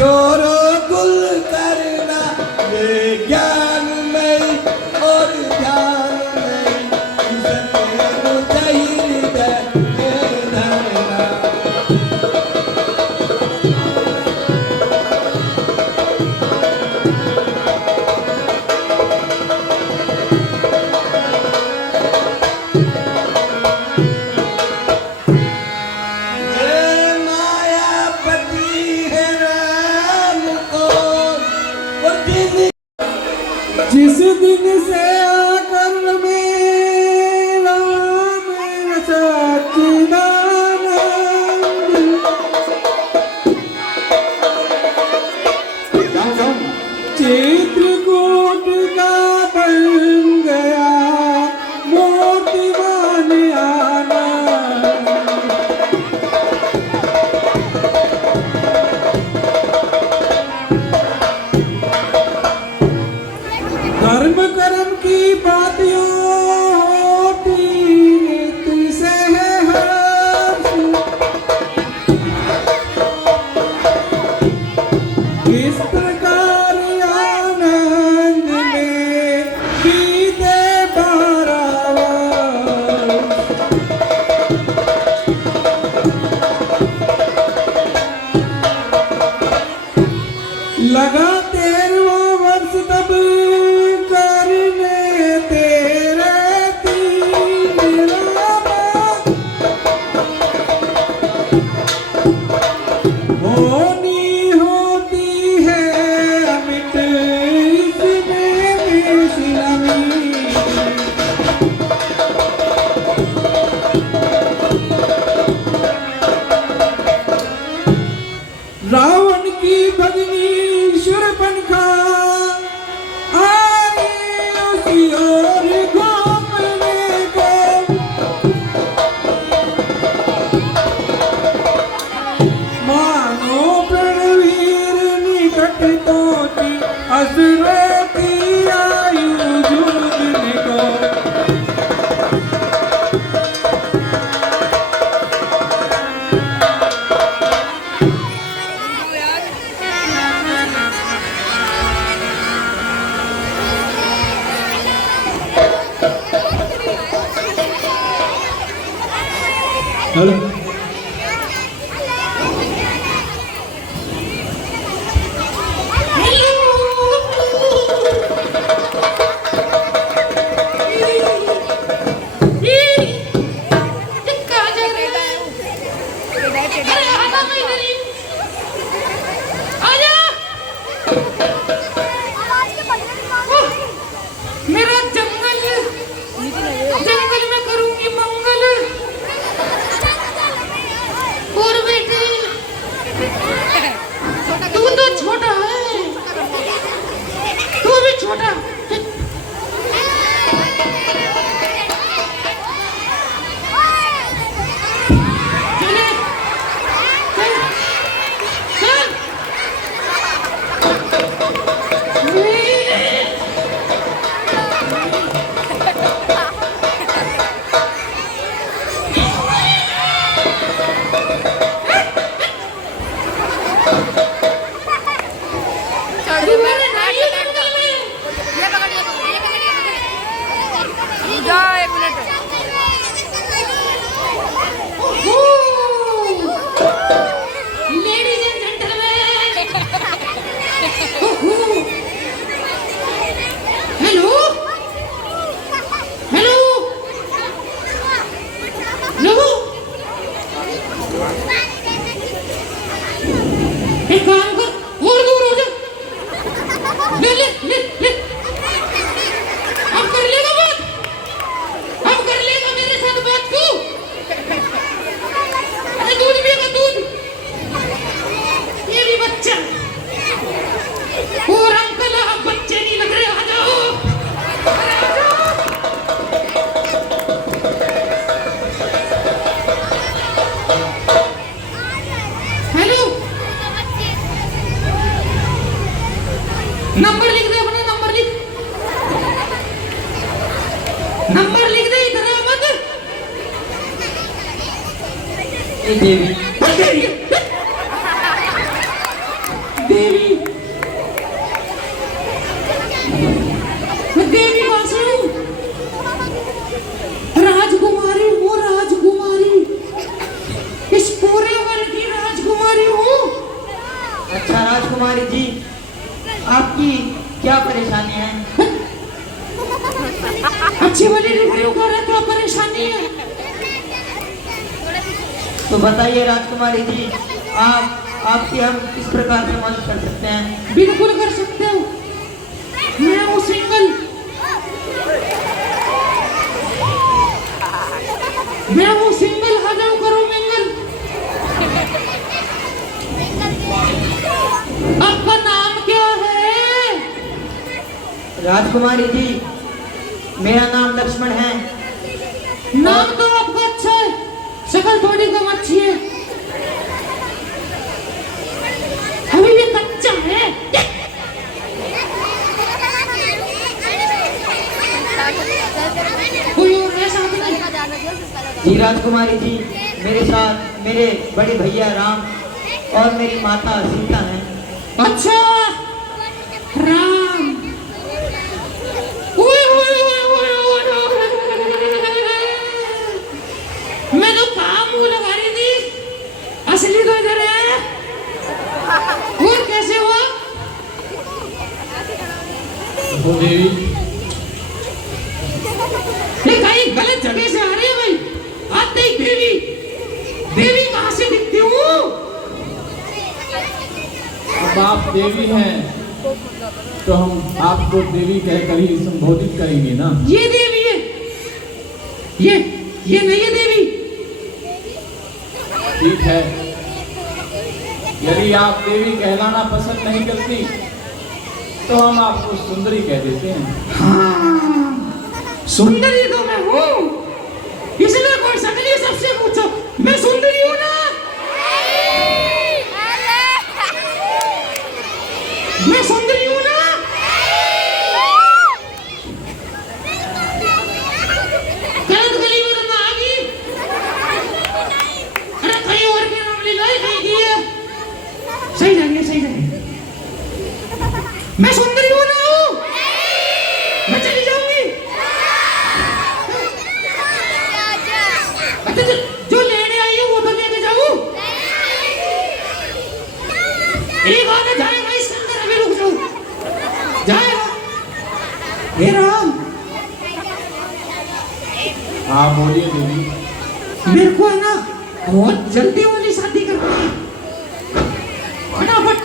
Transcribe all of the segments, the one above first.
Sorrow गुल करना ये ज्ञान में और ध्यान में सतेरो जहीर दे धरना जिस दिन से आकर मेरा सच्चिदानंद चित्रकूट का बन गया मूर्तिमान आनंद धर्म कर्म की बातियों होती तुझसे है हर्ष इस प्रकार आनंद में बीते 12 वर्ष लगा 13वां वर्ष तब होनी होती है अमिट इसमें मिश्रमी रावण की भगनी शूर्पणखा आई उसी ओर घूमने को मानो प्रणवीर निकट पहुंची असुरों की आयु जूझने को हेलो मेरा जंगल में करूंगी मंगल और बेटे तू तो छोटा है तू भी छोटा एक काम कर और दूर हो जा ले ले ले ले अब कर लेगा बात अब कर लेगा मेरे साथ बात तू अरे दूध पिएगा दूध ये भी बच्चा और अंकल आप बच्चे नहीं लग रहे आ जाओ हेलो नंबर लिख दे अपना नंबर लिख दे इधर आ मत देवी राजकुमारी जी, आपकी क्या परेशानी है? अच्छी वाली डिग्री कर रहे, क्या परेशानी है? तो बताइए राजकुमारी जी, आपकी हम किस प्रकार से मदद कर सकते हैं? बिल्कुल कर सकते हो। मैं हूँ सिंगल, मैं हूँ सिंगल, आ जाओ करो मिंगल। आपका नाम क्या है? राजकुमारी जी, मेरा नाम लक्ष्मण है। नाम तो आपका अच्छा है, शक्ल थोड़ी कम अच्छी है। अभी ये कच्चा है। कोई और है साथ में? जी राजकुमारी जी, मेरे साथ मेरे बड़े भैया राम और मेरी माता सीता हैं। अच्छा, राम। ओए ओए ओए ओए ओए ओए। मैं तो काम मुंह लगा रही थी, असली तो इधर है। और कैसे हुआ? देवी ये कहीं गलत जगह से आ रहे हैं भाई। आते ही देवी, देवी कहाँ से दिखती हूँ? अब आप देवी हैं तो हम आपको देवी कहकर ही संबोधित करेंगे ना। ये देवी है, ये नहीं है देवी। ठीक है, यदि आप देवी कहलाना पसंद नहीं करती तो हम आपको सुंदरी कह देते हैं। हाँ, सुंदरी तो मैं हूँ, इसलिए कोई सकली सबसे पूछो, मैं सुंदरी हूँ ना? मैं सुंदरी हूँ ना? गलत गली में तो ना आ गई। अरे कहीं और के नाम ले लाई, कहीं की है। सही जगह, सही जगह। मैं सुंदरी हूँ ना? मैं चली जाऊंगी। अच्छा, जो लेने आई है वो तो लेके जाऊं। एक आगे जाएगा इसके अंदर, अभी रुक जाओ। जाएगा। हे राम, हाँ बोलिए देवी। मेरे को है ना बहुत जल्दी वाली शादी करनी है, फटाफट।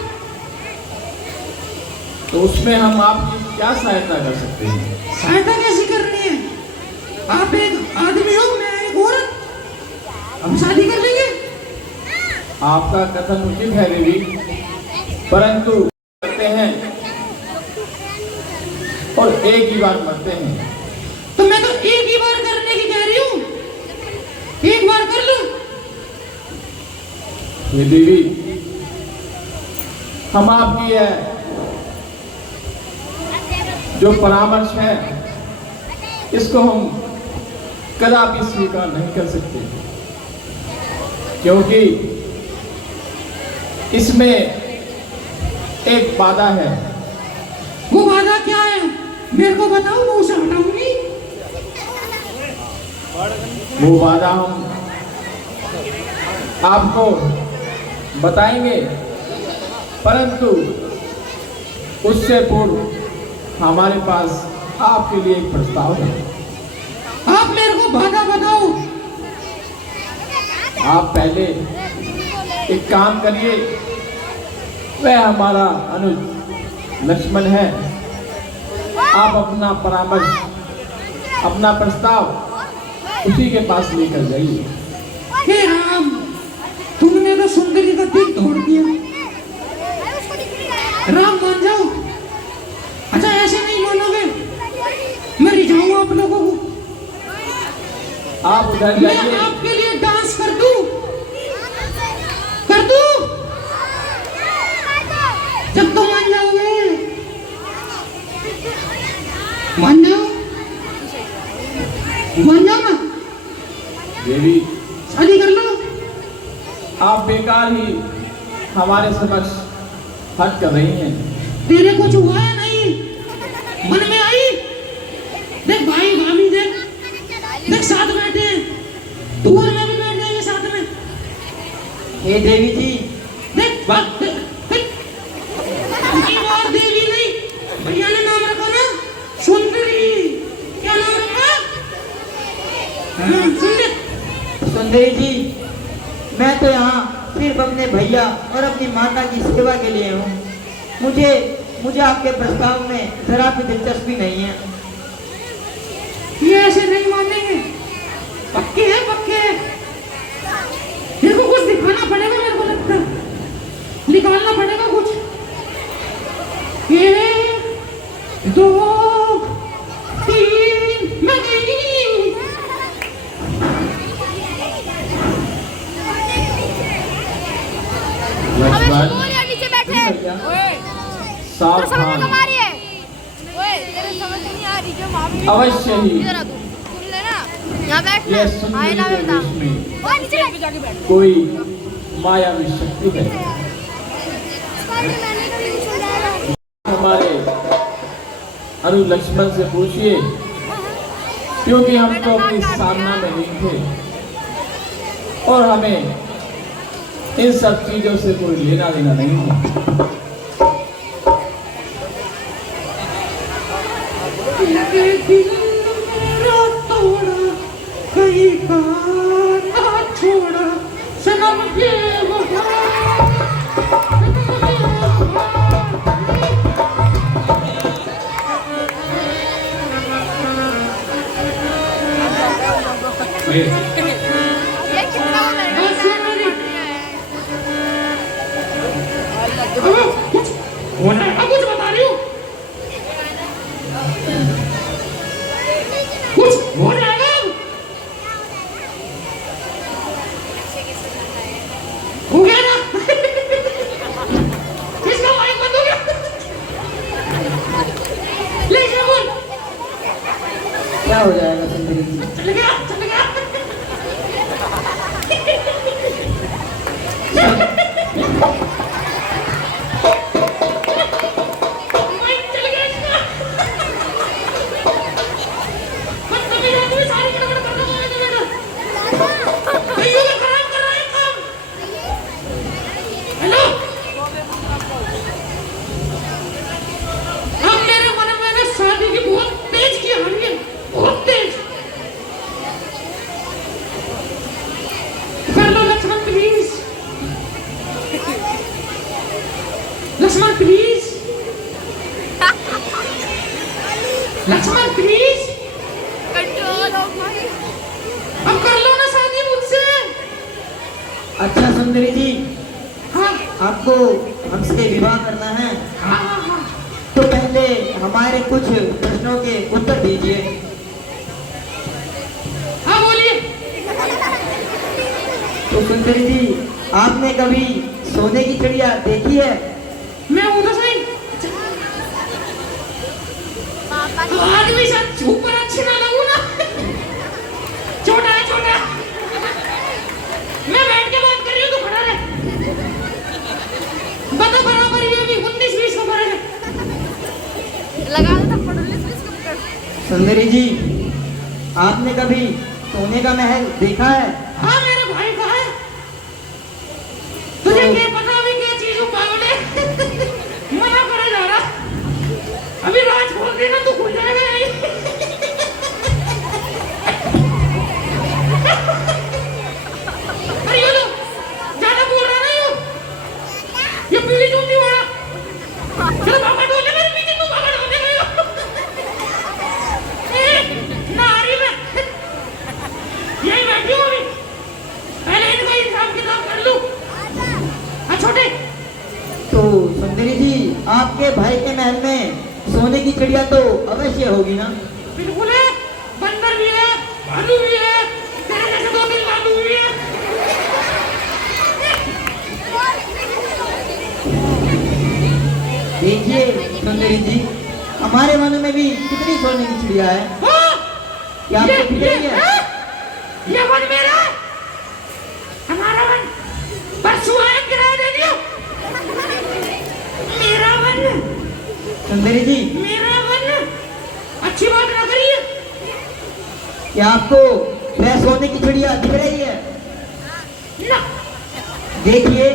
तो उसमें हम आपकी क्या सहायता कर सकते हैं? सहायता कैसी करनी है? आप एक आदमी हो, मैं एक औरत, हम शादी कर लेंगे। आपका कथन उचित है देवी, परंतु करते हैं और एक ही बार मरते हैं। तो मैं तो एक ही बार करने की कह रही हूँ, एक बार कर लो। ये देवी, हम आपकी है जो परामर्श है इसको हम कदापि स्वीकार नहीं कर सकते, क्योंकि इसमें एक बाधा है। वो बाधा क्या है? मेरे को बताओ, मैं उसे हटाऊंगी। वो बाधा हम आपको बताएंगे, परंतु उससे पूर्व हमारे पास आपके लिए एक प्रस्ताव है। आप मेरे को बाधा बताओ। आप पहले एक काम करिए, वह हमारा अनुज लक्ष्मण है, आप अपना परामर्श, अपना प्रस्ताव उसी के पास लेकर जाइए। हे राम, तुमने तो सुंदरी का दिल तोड़ दिया। राम मान जाओ। अच्छा, ऐसे नहीं मानोगे, मैं रिझाऊंगा आप लोगों को। आप उधर मैं जाइए। आपके लिए डांस कर दूं, कर दूं, जब तो मान जाओगे। मान जाओ, मान जाओ ना, देवी, शादी कर लो। आप बेकार ही हमारे समक्ष हट कर रही हैं। तेरे कुछ हुआ है नहीं, मन में आई। देख भाई भाभी, देख साथ बैठे हैं, तू और मैं भी बैठ जाएंगे साथ में। हे देवी जी, देख बात, देख सुंदर सुंदरी जी, मैं तो यहाँ सिर्फ अपने भैया और अपनी माता की सेवा के लिए हूँ। मुझे आपके प्रस्ताव में जरा भी दिलचस्पी नहीं है। ये ऐसे नहीं मानेंगे, पक्के हैं पक्के। इनको कुछ दिखाना पड़ेगा, मेरे को लगता है निकालना पड़ेगा कुछ। 1 2 3 मैं गई। लक्ष्मण नीचे बैठे। ओए, तो समझ में सावधान, कब आ रही है? ओए, तेरे समझ में नहीं आ रही जो माँ भी अवश्य ही इधर आ तू। सुन ले ना, यहाँ बैठ यह ना। सुंदरी आए ना के बेटा। देश में ओए, नीचे बैठ। जाके बैठ। कोई मायावी शक्ति है। मैंने कभी कुछ सुनाया। हमारे अनु लक्ष्मण से पूछिए, क्योंकि हम तो अपनी साधना में नहीं थे और हमें इन सब चीजों से कोई लेना देना नहीं है। दिल मेरा तोड़ा, कहीं का ना छोड़ा, सनम ये वफा, सनम ये ये कितना कुछ होना है, कुछ बता रही हूँ, कुछ हो जाएगा। हो गया ना? इसका माइक बंद हो गया। ले जा बोल। क्या हो जाएगा सुंदरी जी? चल गया, चल गया। माइक चल गया इसका। बदतमीज आदमी सारी गड़बड़ कर दूंगा मैं तुम्हें। कईयों का खराब कर रहा है काम। हेलो, अब मेरे मन में ना शादी की बहुत तेज की हानि है, बहुत तेज। कर लो Lakshman please, Lakshman please, Lakshman please, control of mind. अब कर लो ना शादी मुझसे। अच्छा सुंदरी जी, हाँ आपको हमसे विवाह करना है हाँ हाँ हाँ। तो पहले हमारे कुछ प्रश्नों के उत्तर दीजिए। हाँ बोलिए। तो सुंदरी जी, आपने कभी सोने की चिड़िया देखी है? मैं उधर से तो आदमी सब ऊपर अच्छे ना लगूं ना। छोटा है छोटा। मैं बैठ के बात कर रही हूँ, तू खड़ा रहे। बता बराबर ये भी 19-20 का फर्क है। लगा दे थप्पड़, लिस कर। सुंदरी जी, आपने कभी सोने का महल देखा है? हाँ मेरे भाई का है। तुझे क्या पता अभी क्या चीज पागल है? मना करे जा रहा। अभी राज खोल देना तो खुल जाएगा यही। अरे ये लो, ज्यादा बोल रहा नहीं हो। ये पीली चूंटी वाला। चलो बाबा डोले मेरे पीछे, तू बाबा डोले गई हो। नारी में यही बैठी हूँ अभी। पहले इनका हिसाब किताब कर लूं। हाँ छोटे। तो सुंदरी जी, आपके भाई के महल में सोने की चिड़िया तो अवश्य होगी ना? बिल्कुल है, बंदर भी है, भालू भी है, तेरे जैसे 2-3 भालू भी है। देखिए सुंदरी जी, हमारे मन में भी कितनी सोने की चिड़िया है। हाँ, क्या आपको भी यही है? ये वन मेरा है, हमारा वन। परसों आए किराया दे दियो। मेरा वन, सुंदरी जी, मेरा वन। अच्छी बात ना करिए। क्या आपको वह सोने की चिड़िया दिख रही है? ना, देखिए,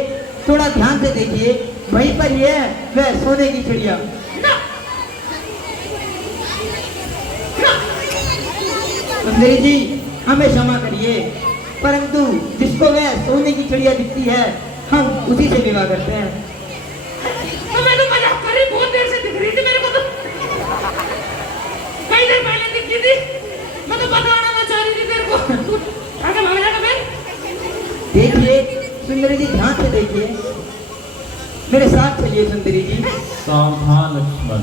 थोड़ा ध्यान से देखिए, वहीं पर ही है वह सोने की चिड़िया। ना, ना। सुंदरी जी, हमें क्षमा करिए, परंतु जिसको वह सोने की चिड़िया दिखती है हम उसी से विवाह करते हैं। तो मैं तो मजाक कर रही, बहुत देर से दिख रही थी मेरे को तो, कई देर पहले दिखी थी, मैं तो बताना ना चाह रही थी तेरे को, आगे भाग जाएगा मैं। देखिए सुंदरी जी, ध्यान से देखिए, मेरे साथ चलिए सुंदरी जी। सावधान लक्ष्मण,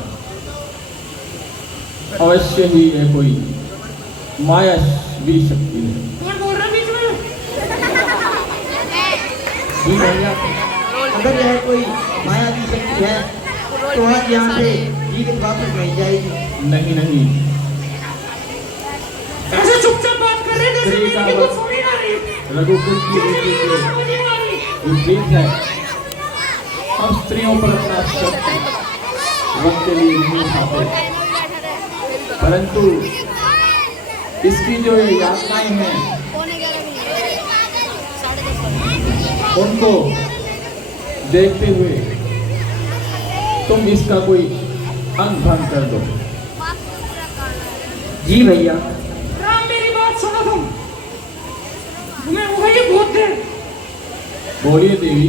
अवश्य ही है कोई मायावी शक्ति है। कौन बोल रहा बीच में? जी भैया, अगर यह कोई मायावी शक्ति है तो आज यहाँ से जीवित वापस नहीं जाएगी। नहीं नहीं, ऐसे चुपचाप बात कर रहे जैसे स्त्री का मेरे को वध सुनी ना रही, रघुकुल की जैसे रीति मेरे को के समझ ही ना रही। विपरीत है। हम स्त्रियों पर अपना शब्द वक्त के लिए नहीं उठाते, परंतु इसकी जो ये यातनाएं हैं उनको देखते हुए तुम इसका कोई अंग भंग कर दो। जी भैया। राम मेरी बात सुनो तुम, तुम्हें हो गई बहुत देर, बोलिए देवी।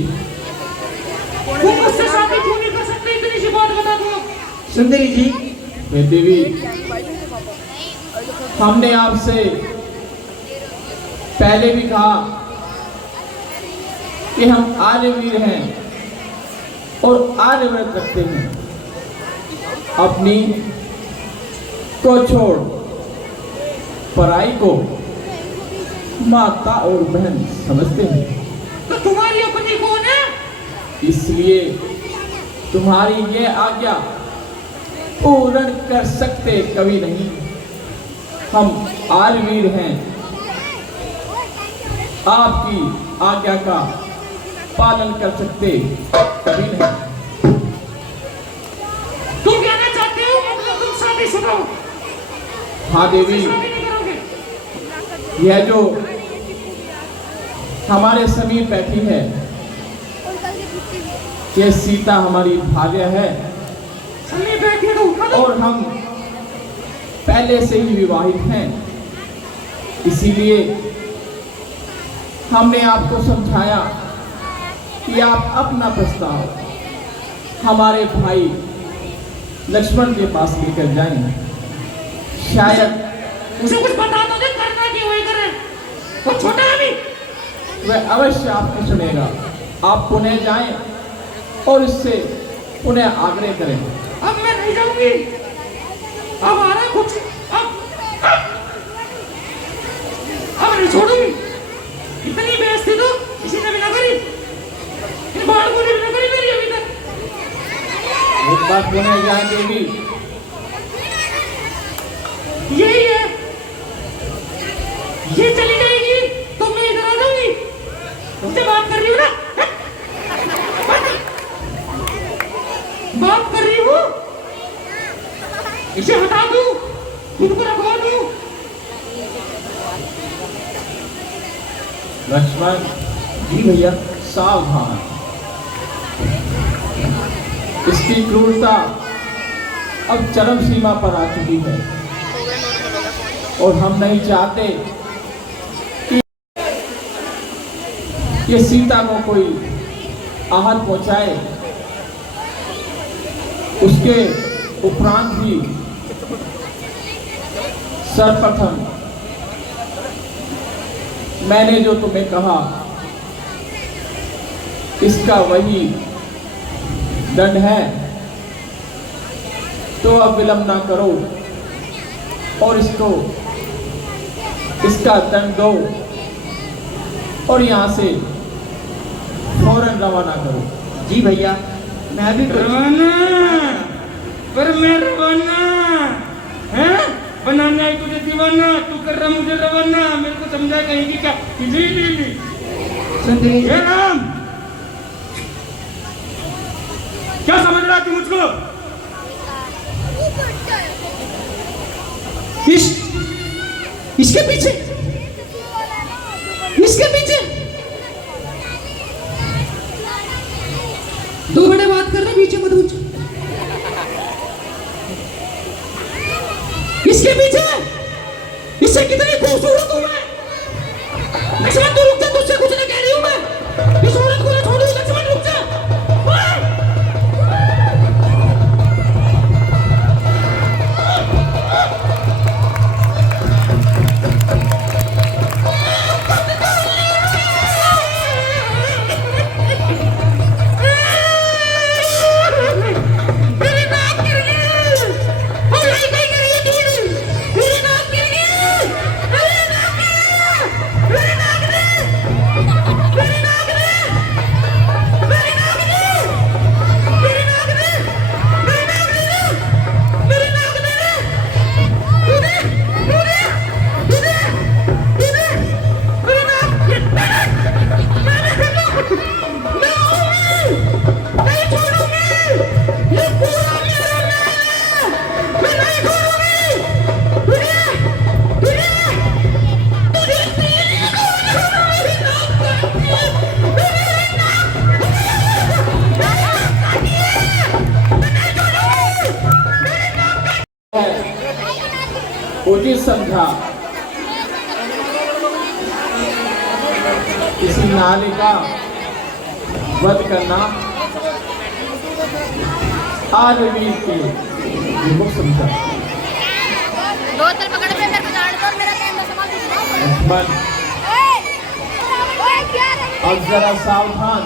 तुम मुझसे शादी क्यों नहीं कर सकते, इतनी सी बात बता दो। सुंदरी जी, हे देवी, हमने आपसे पहले भी कहा कि हम आर्यवीर हैं और आर्यव्रत रखते हैं। अपनी को छोड़ पराई को माता और बहन समझते हैं, तो तुम्हारी अपनी कौन है? इसलिए तुम्हारी ये आज्ञा पूर्ण कर सकते कभी नहीं। हम आर्यवीर हैं, आपकी आज्ञा का पालन कर सकते कभी नहीं। तुम कहना चाहते हो मतलब तुम शादीशुदा हो? हाँ देवी, शादी नहीं करोगे? यह जो हमारे समीप बैठी है ये सीता हमारी भार्या है समीप बैठी तो उठा दो। और हम पहले से ही विवाहित हैं, इसीलिए हमने आपको समझाया कि आप अपना प्रस्ताव हमारे भाई लक्ष्मण के पास लेकर जाएं। शायद मुझे कुछ बता दो दे, करना क्यों वही करे, वो छोटा है अभी। वह अवश्य आपकी सुनेगा। आप पुणे जाएं और इससे पुनः आग्रह करें। अब मैं नहीं जाऊंगी, अब आ रहा है कुछ, अब नहीं छोड़ूंगी। इतनी बेइज्जती तो किसी ने भी ना करी, इन बालकों ने भी ना करी मेरी अभी तक। एक बार पुणे जाएं देवी। यही है, ये चली जाएगी तो मैं इधर आ जाऊंगी। तुमसे बात कर रही हूँ ना, बात कर रही हूँ, इसे हटा दूं, खुद को रखवा दूं। लक्ष्मण जी भैया। सावधान, इसकी क्रूरता अब चरम सीमा पर आ चुकी है और हम नहीं चाहते कि ये सीता को कोई आहत पहुंचाए। उसके उपरांत भी सर्वप्रथम मैंने जो तुम्हें कहा इसका वही दंड है, तो अब विलंब ना करो और इसका दंड दो और यहाँ से फौरन रवाना करो। जी भैया, मैं भी रवाना, पर मैं रवाना है, बनाना है तुझे दीवाना, तू कर रहा मुझे रवाना। मेरे को समझा कहीं की क्या ली। सुंदरी जी, राम, क्या समझ रहा तू मुझको? इसके पीछे दो बड़े बात कर रहे, पीछे मत पूछ। इसके पीछे, इससे कितनी खूबसूरत हूं मैं। उचित समझा। किसी नाले का वध करना आदमी के विमुख समझा। दो तर पकड़ पे मेरे को झाड़ दो, मेरा कैमरा संभाल दीजिए। लक्ष्मण ओए क्या रे? अब जरा सावधान।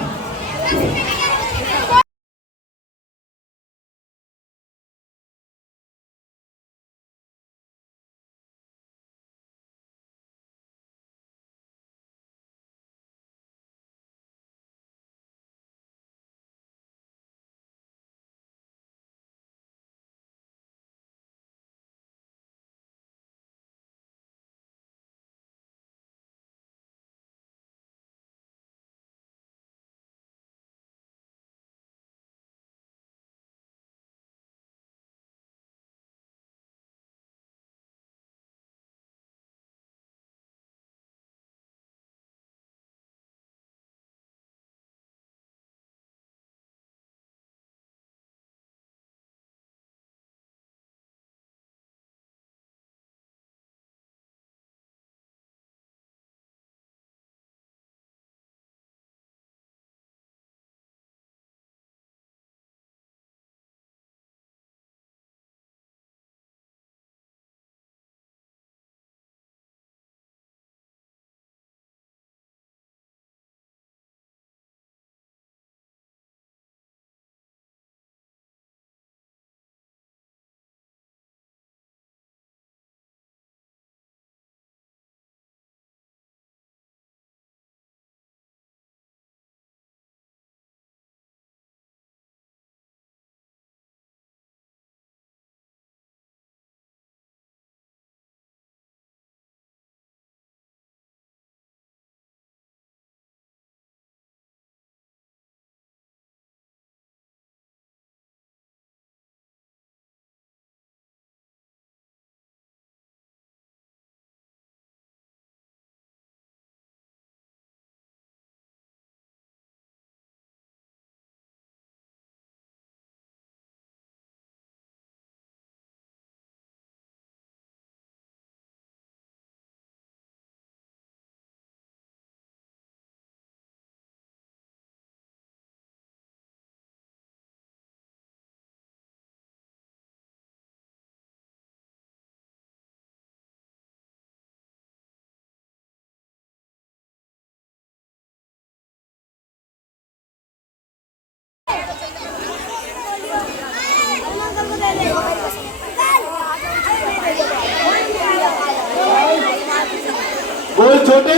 बोल छोटे।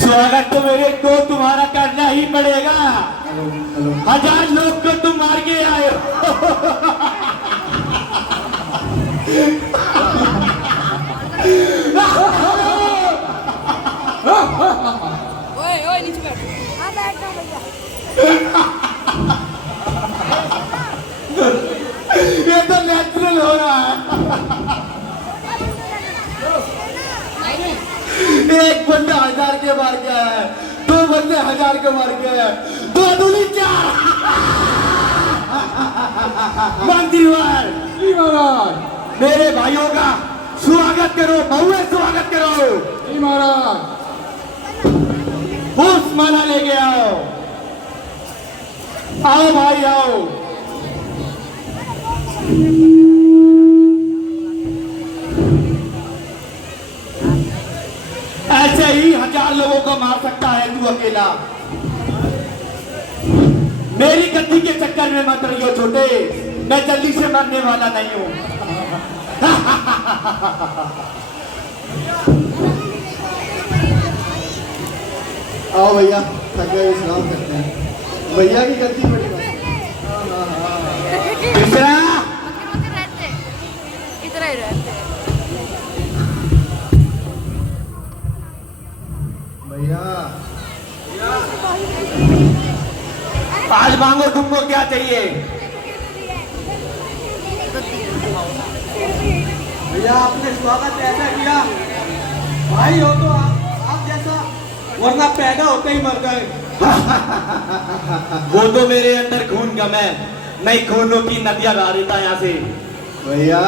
स्वागत तो मेरे को तुम्हारा करना ही पड़ेगा। 1000 लोग को तुम मार के आए ओए ओए नीचे बैठ। हाँ बैठ रहा भैया। ये तो नेचुरल हो रहा है। एक बंदा 1000 के मार गया है, 2 बंदे 1000 के मार गए हैं, 2 दूनी 4। मंत्रीवाल महाराज, मेरे भाइयों का स्वागत करो, बहुए स्वागत करो। महाराज पुष्प माला लेके आओ। आओ भाई आओ। ऐसे ही 1000 लोगों को मार सकता है तू अकेला। मेरी गद्दी के चक्कर में मत रहियो छोटे, मैं जल्दी से मरने वाला नहीं हूं। आओ भैया, थके विश्राम करते हैं। भैया की गलती बड़ी बात। तीसरा रहते इतना ही रहते। भैया आज मांगो, तुमको क्या चाहिए? भैया आपने स्वागत ऐसा किया, भाई हो तो आप जैसा, वरना पैदा होते ही मर गए। वो तो मेरे अंदर खून कम है, मैं खूनों की नदियां गा देता यहाँ से। भैया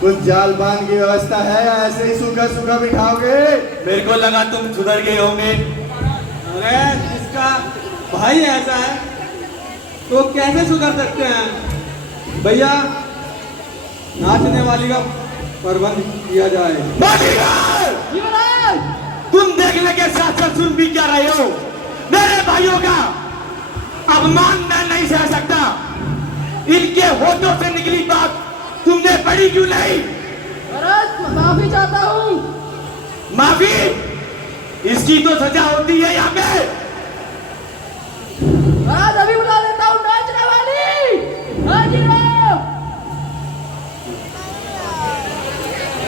कुछ जाल बांध की व्यवस्था है या ऐसे ही सूखा सूखा बिठाओगे? मेरे को लगा तुम सुधर गए होंगे। अरे जिसका भाई ऐसा है तो कैसे सुधर सकते हैं? भैया नाचने वाली का प्रबंध किया जाए। तुम देखने के साथ साथ सुन भी क्या रहे हो? मेरे भाइयों का अपमान मैं नहीं सह सकता। इनके होठों से निकली बात तुमने पढ़ी क्यों नहीं? माफी चाहता हूँ। माफी? इसकी तो सजा होती है यहाँ पे। महाराज अभी बुला लेता हूँ नाचने वाली। हाजिर हो।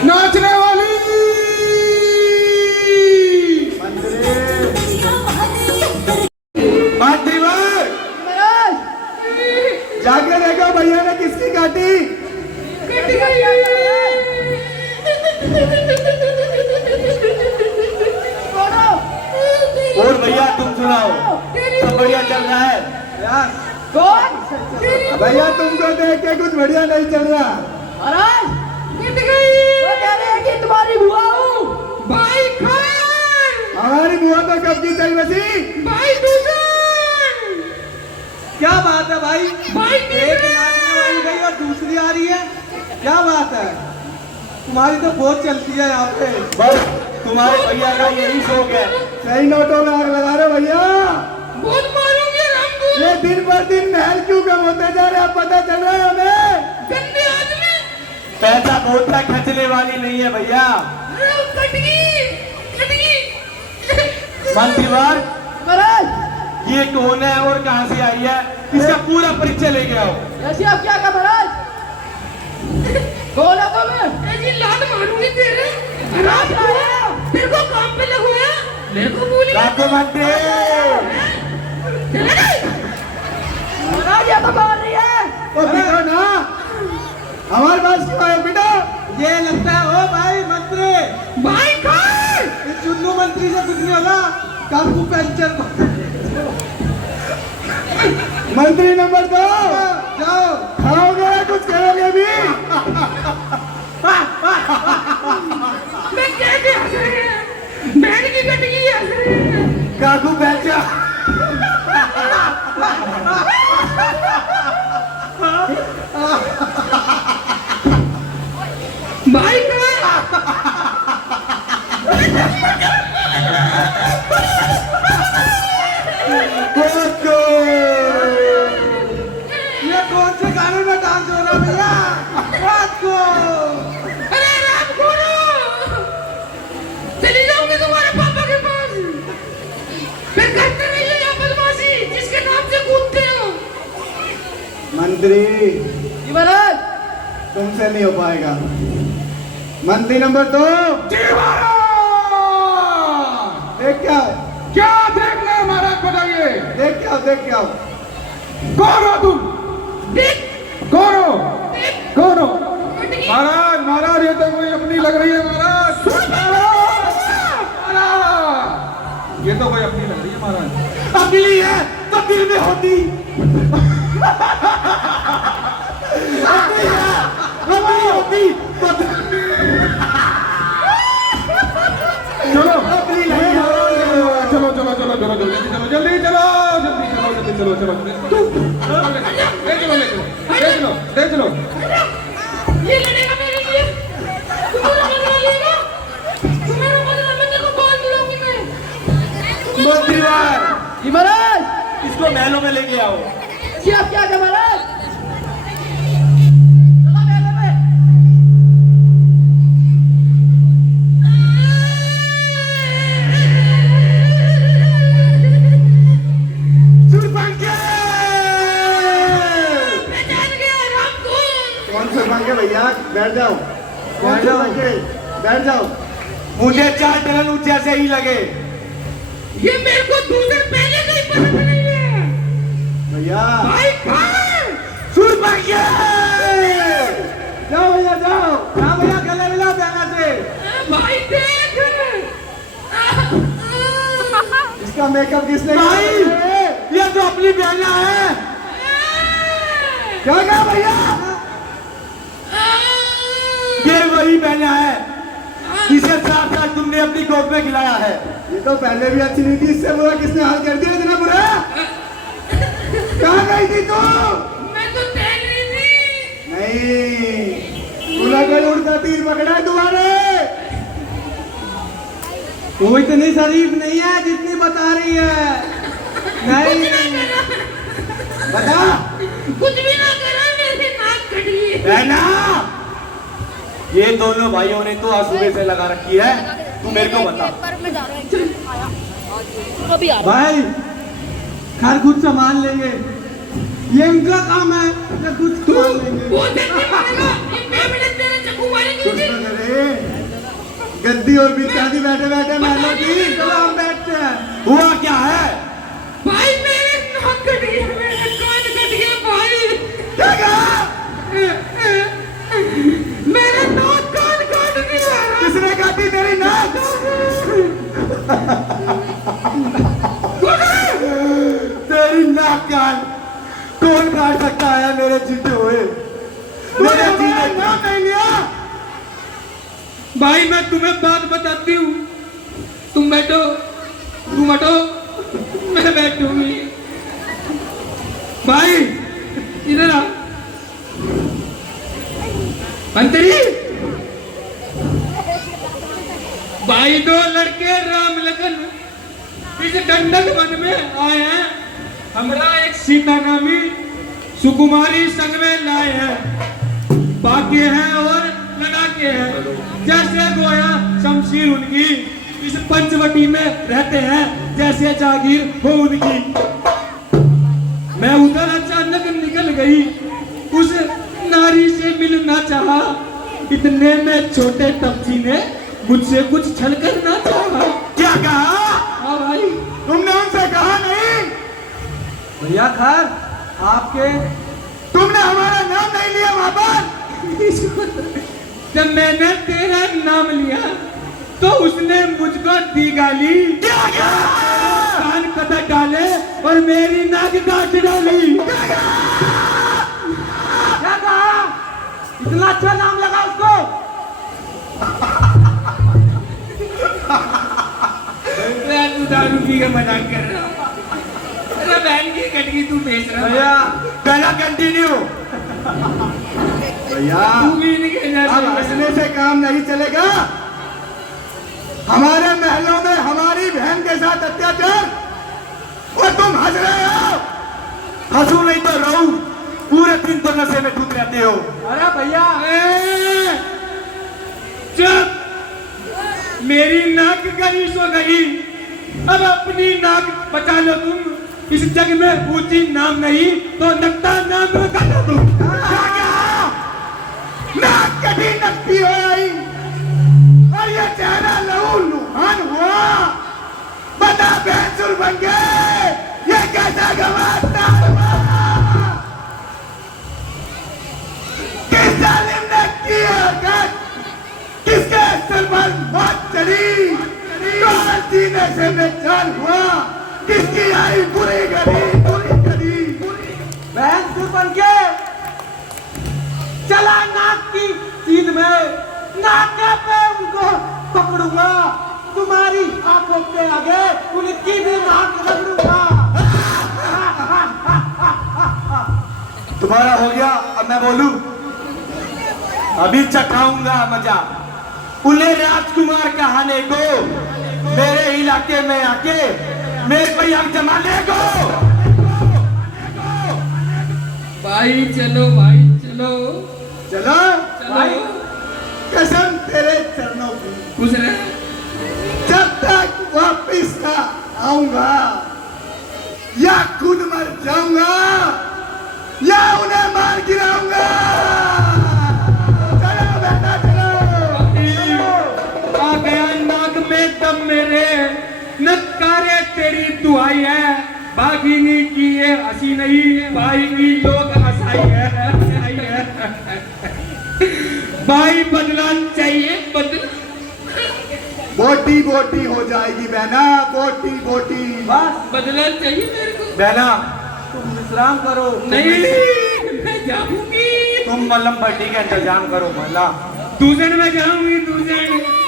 नाचने वाली मंत्रीवर, महाराज जाके देखो भैया ने किसकी काटी। और भैया तुम सुनाओ, सब बढ़िया चल रहा है? यार कौन? भैया तुमको देख के कुछ बढ़िया नहीं चल रहा। महाराज वो कह रहे हैं कि तुम्हारी बुआ हूँ। भाई खान। हमारी बुआ तो कब की चल बसी। भाई दूसरी। क्या बात है भाई? भाई एक नाचने वाली गई और दूसरी आ रही है, क्या बात है? तुम्हारी तो बहुत चलती है यहाँ पे। बस तुम्हारे भैया का यही शौक है। सही नोटों में आग लगा रहे भैया। बहुत मारोगे हमको। ये दिन पर दिन महल क्यों कम होते जा रहे हैं, पता चल रहा है हमें। गंदे आदमी। पैसा मोटा खर्चने वाली नहीं है भैया। कटगी कटगी। मंत्रीवर, महाराज ये कौन है और कहां से आई है? इसका पूरा परिचय लेके आओ। ऐसे आप क्या कहा महाराज? कौन है तुम्हें? ऐसी लात मारूंगी तेरे। रात आया तेरे को काम पे लगवाया, मेरे को बोली रातो मंत्री, महाराज ये तो मार रही है। तो बिठो ना, हमारे पास क्यों आए बिठो। ये लगता है ओ भाई मंत्री, भाई खान। इस चुन्नू मंत्री से कुछ नहीं होगा। काकू पेंशन मंत्री नंबर 2 जाओ। खाओगे कुछ करोगे भी। मैं कैसे हंस रही है? बैठ की कटगी हंस रही है। काकू बेचा। भाई खान। ये कौन से गाने में डांस हो रहा है भैया? रात को अरे राम खोलो। चली जाऊंगी तुम्हारे पापा के पास। फिर करते रहिए यहाँ बदमाशी जिसके नाम से कूदते हो। मंत्री जी महाराज। तुमसे नहीं हो पाएगा। मंत्री नंबर 2 देख क्या क्या देखना है महाराज, बताइए। देख क्या देख क्या। कौन हो तुम? कौन हो? कौन हो? महाराज महाराज ये तो कोई अपनी लग रही है महाराज। महाराज ये तो कोई अपनी लग रही है महाराज। अगली है तो दिल में होती। अगली है, अगली होती तो चलो अगली नहीं है। चलो चलो चलो चलो जल्दी चलो जल्दी चलो जल्दी चलो जल्दी चलो चलो ले चलो। ये लड़ेगा मेरे लिए। तुम्हारा बदला लेगा। तुम्हारा बदला मैं तेरे को बांध लूंगी मैं। मंत्रीवर, जी महाराज। इसको महलों में लेके आओ। जी आप क्या कर महाराज? चलो मेले में। कौन से पंखे भैया, बैठ जाओ। कौन से पंखे, बैठ जाओ। मुझे 4 टन ऊंचे से ही लगे। ये मेरे को दूसरे पहले का ही पता नहीं है। भैया भाई खान। सुरपंखे, जाओ भैया जाओ। हाँ भैया गले मिला देना से। भाई देख। इसका का मेकअप किसने भाई किया? ये तो अपनी बहना है। क्या कहा भैया? ये वही बहना है जिसे 4 साल तुमने अपनी गोद में खिलाया है। ये तो पहले भी अच्छी नहीं थी, इससे बुरा किसने हाल कर दिया इतना बुरा? कहाँ गई थी तू? मैं तो तैर रही थी। नहीं, तूने कोई उड़ता तीर पकड़ा है तुम्हारे? वो इतनी शरीफ नहीं है जितनी बता रही है। नहीं बता। कुछ भी ना करा, मेरी नाक कट गई। बहना, ये दोनों भाइयों ने तो आज सुबह से लगा रखी है। तू मेरे को बता। भाई घर खुद संभाल लेंगे, ये उनका काम है, ये खुद संभाल लेंगे। वो देखने मारेगा, ये 2 मिनट तेरे चक्कू मारेंगे कुछ मुझे। तो करे। गद्दी और बिछा दी बैठे बैठे महलों की। चलो हम बैठते हैं। हुआ क्या है? भाई मेरे नाक कट गई, मेरे कान कट गए भाई। क्या कहा? मेरा नाक कान काट दिया। किसने काटी तेरी नाक? तेरी नाक कान कौन काट सकता है मेरे जीते हुए? मेरे जीने नाम नहीं लिया। भाई मैं तुम्हें बात बताती हूँ, तुम बैठो, तुम हटो, मैं बैठूंगी। भाई इधर आ। अंतरी, भाई 2 लड़के राम लखन इस दंडक वन में आए हैं। हमरा एक सीता नामी सुकुमारी संग में लाए हैं। बाकी हैं और लगा के हैं, जैसे गोया शमशीर उनकी इस पंचवटी में रहते हैं, जैसे जागीर हो उनकी। मैं उधर अचानक निकल गई, उस नारी से मिलना चाहा। इतने में छोटे तपसी ने मुझसे कुछ छल करना चाहा। क्या कहा? हाँ भाई, तुमने उनसे कहा नहीं? भैया खैर आपके तुमने हमारा नाम नहीं लिया वहां पर? जब मैंने तेरा नाम लिया तो उसने मुझको दी गाली। क्या कहा? कान कदर डाले और मेरी नाक काट डाली। क्या कहा? इतना अच्छा नाम लगा उसको। मैं तू दारू पी के मजाक कर रहा। अरे बहन की कटकी तू बेच रहा। भैया पहला कंटिन्यू। भैया तू भी नहीं कहना अब हंसने से काम नहीं चलेगा। हमारे महलों में हमारी बहन के साथ अत्याचार और तुम हंस रहे हो। हंसू नहीं तो रहूं, पूरे दिन तो नशे में डूब रहते हो। अरे भैया चुप, मेरी नाक गई सो गई, अब अपनी नाक बचा लो तुम। इस जग में ऊंची नाम नहीं तो नकटा नाम रखा लो तुम। नाक कभी नकटी हो आई और ये चेहरा लहू लुहान हुआ। बता बेसुर बन गए, ये कैसा गवाता हुआ? किस जालिम ने की हरकत? किसके सर पर मौत चढ़ी? कौन सीने से बेचान हुआ? किसकी आई बुरी घड़ी, बुरी घड़ी? बहन से बन के चला नाक की चीन में, नाके पे उनको पकड़ूंगा, तुम्हारी आंखों के आगे उनकी भी नाक रगड़ूंगा। तुम्हारा हो गया, अब मैं बोलूं? अभी चखाऊंगा मजा उन्हें राजकुमार कहाने को, मेरे इलाके में आके मेरे पर आग जमाने को। भाई चलो, भाई चलो, चलो भाई कसम तेरे चरणों की, खुश रहे। जब तक वापिस ना आऊंगा या खुद मर जाऊंगा या उन्हें मार गिराऊंगा। चलो बेटा चलो। आ गया नाक में दम मेरे, नकारे तेरी दुआई है। बागिनी की ये हंसी नहीं, भाई की लोग हंसाई है। भाई बदला चाहिए, बदला बोटी बोटी हो जाएगी बहना, बोटी बोटी। बस बदला चाहिए मेरे को। बहना तुम विश्राम करो। नहीं मैं जाऊंगी। तुम मलम पट्टी का इंतजाम करो भला। दूसरे में जाऊंगी दूसरे।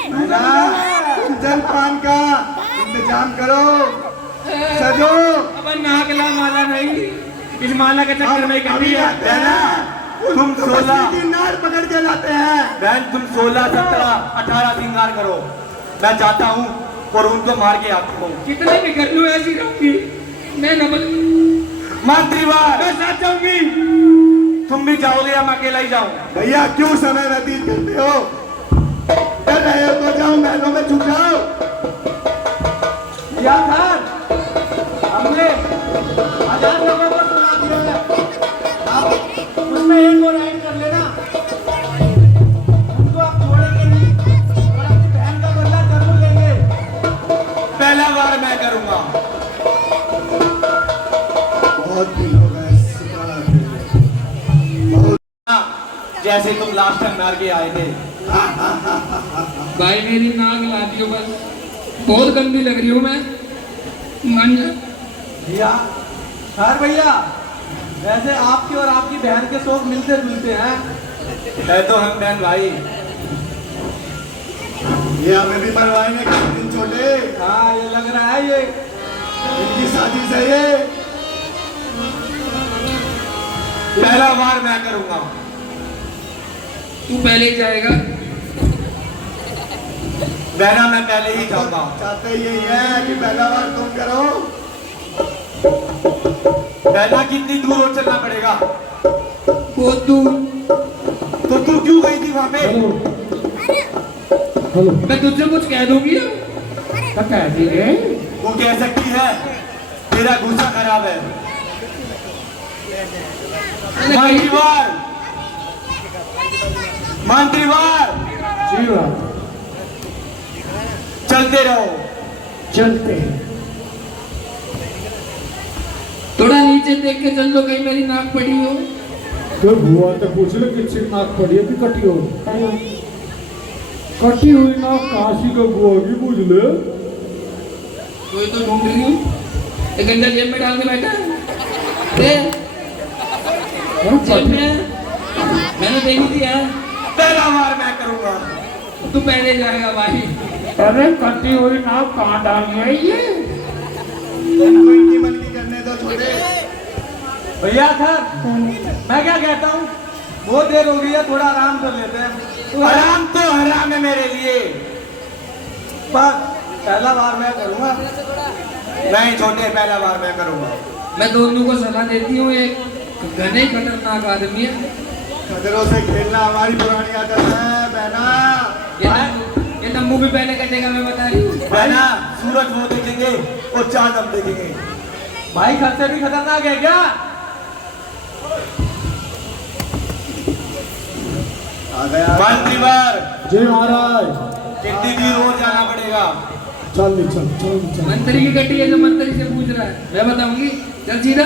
बहना तुम जलपान का इंतजाम करो, सजो। अब नागला माला नहीं, इस माला के चक्कर में कभी बहना तुम 16 की नार पकड़ के लाते हैं। बहन तुम 16, 17, 18 श्रृंगार करो। मैं जाता हूँ और उनको मार के आता हूँ। कितने भी कर लूं ऐसी रहूंगी मैं न बदल। मंत्रीवार मैं साथ जाऊंगी। तुम भी जाओगे या मैं अकेला ही जाऊं? भैया क्यों समय व्यतीत करते हो? डर रहे हो तो जाओ, महलों में छुप जाओ। या खान, हमने 1000 लोगों को सुना दिया है। आप उसमें एक और ऐड कर लेना। उनको आप छोड़ेंगे नहीं और अपनी बहन का बदला जरूर लेंगे। पहला बार मैं करूंगा। बहुत दिन हो गए शिकार के। बहुत जैसे तुम लास्ट टाइम मार के आए थे। भाई मेरी नाक ला दियो बस, बहुत गंदी लग रही हूँ मैं। मान जा। भैया, सर भैया, वैसे आपकी और आपकी बहन के शौक मिलते जुलते हैं। है तो हम बहन भाई। ये हमें भी मरवाएंगे किसी दिन छोटे। हाँ, ये लग रहा है ये। इनकी साजिश है ये। पहला बार मैं करूंगा। तू पहले ही जाएगा। बहना मैं पहले ही जाऊंगा। चाहते यही है कि पहला बार तुम करो। बहना कितनी दूर और चलना पड़ेगा? बहुत दूर। तो तू क्यों गई थी वहां पे? मैं तुझसे कुछ कह दूंगी तो कह देंगे। वो कह सकती है तेरा गुस्सा खराब है। मंत्रीवार, मंत्रीवार जी बात, चलते रहो। चलते हैं। थोड़ा नीचे देख के चल लो, कहीं मेरी नाक पड़ी हो। तो बुआ तो पूछ लो किससे नाक पड़ी है कि कटी हो? कटी हुई नाक काशी का बुआ की पूछ ले। कोई तो ढूंढ रही हूँ। एक गंजा जेब में डाल के बैठा है। दे जेब में मैंने देखी थी यार। पहला बार मैं करूंगा। तू पहले जाएगा भाई। अरे कटी हुई नाक कहाँ डाली है ये? इनको इनकी मन की करने दो छोटे। भैया सर, मैं क्या कहता हूँ, बहुत देर हो गई है, थोड़ा आराम कर लेते हैं। तो आराम तो हराम है मेरे लिए। पर पहला बार मैं करूँगा। नहीं छोटे, पहला बार मैं करूंगा। मैं दोनों को सलाह देती हूँ, एक घने खतरनाक आदमी है। खतरों से खेलना हमारी पुरानी आदत है बहना। ये तंबू भी पहले कटेगा, मैं बता रही हूँ। बहना सूरज वो देखेंगे और चांद हम देखेंगे। भाई घर से भी खतरनाक है क्या? आ गया मंत्रीवार जी महाराज। कितनी दूर और जाना पड़ेगा? चल चल चल चल। मंत्री की कटी है जो मंत्री से पूछ रहा है, मैं बताऊंगी। चल सीधा।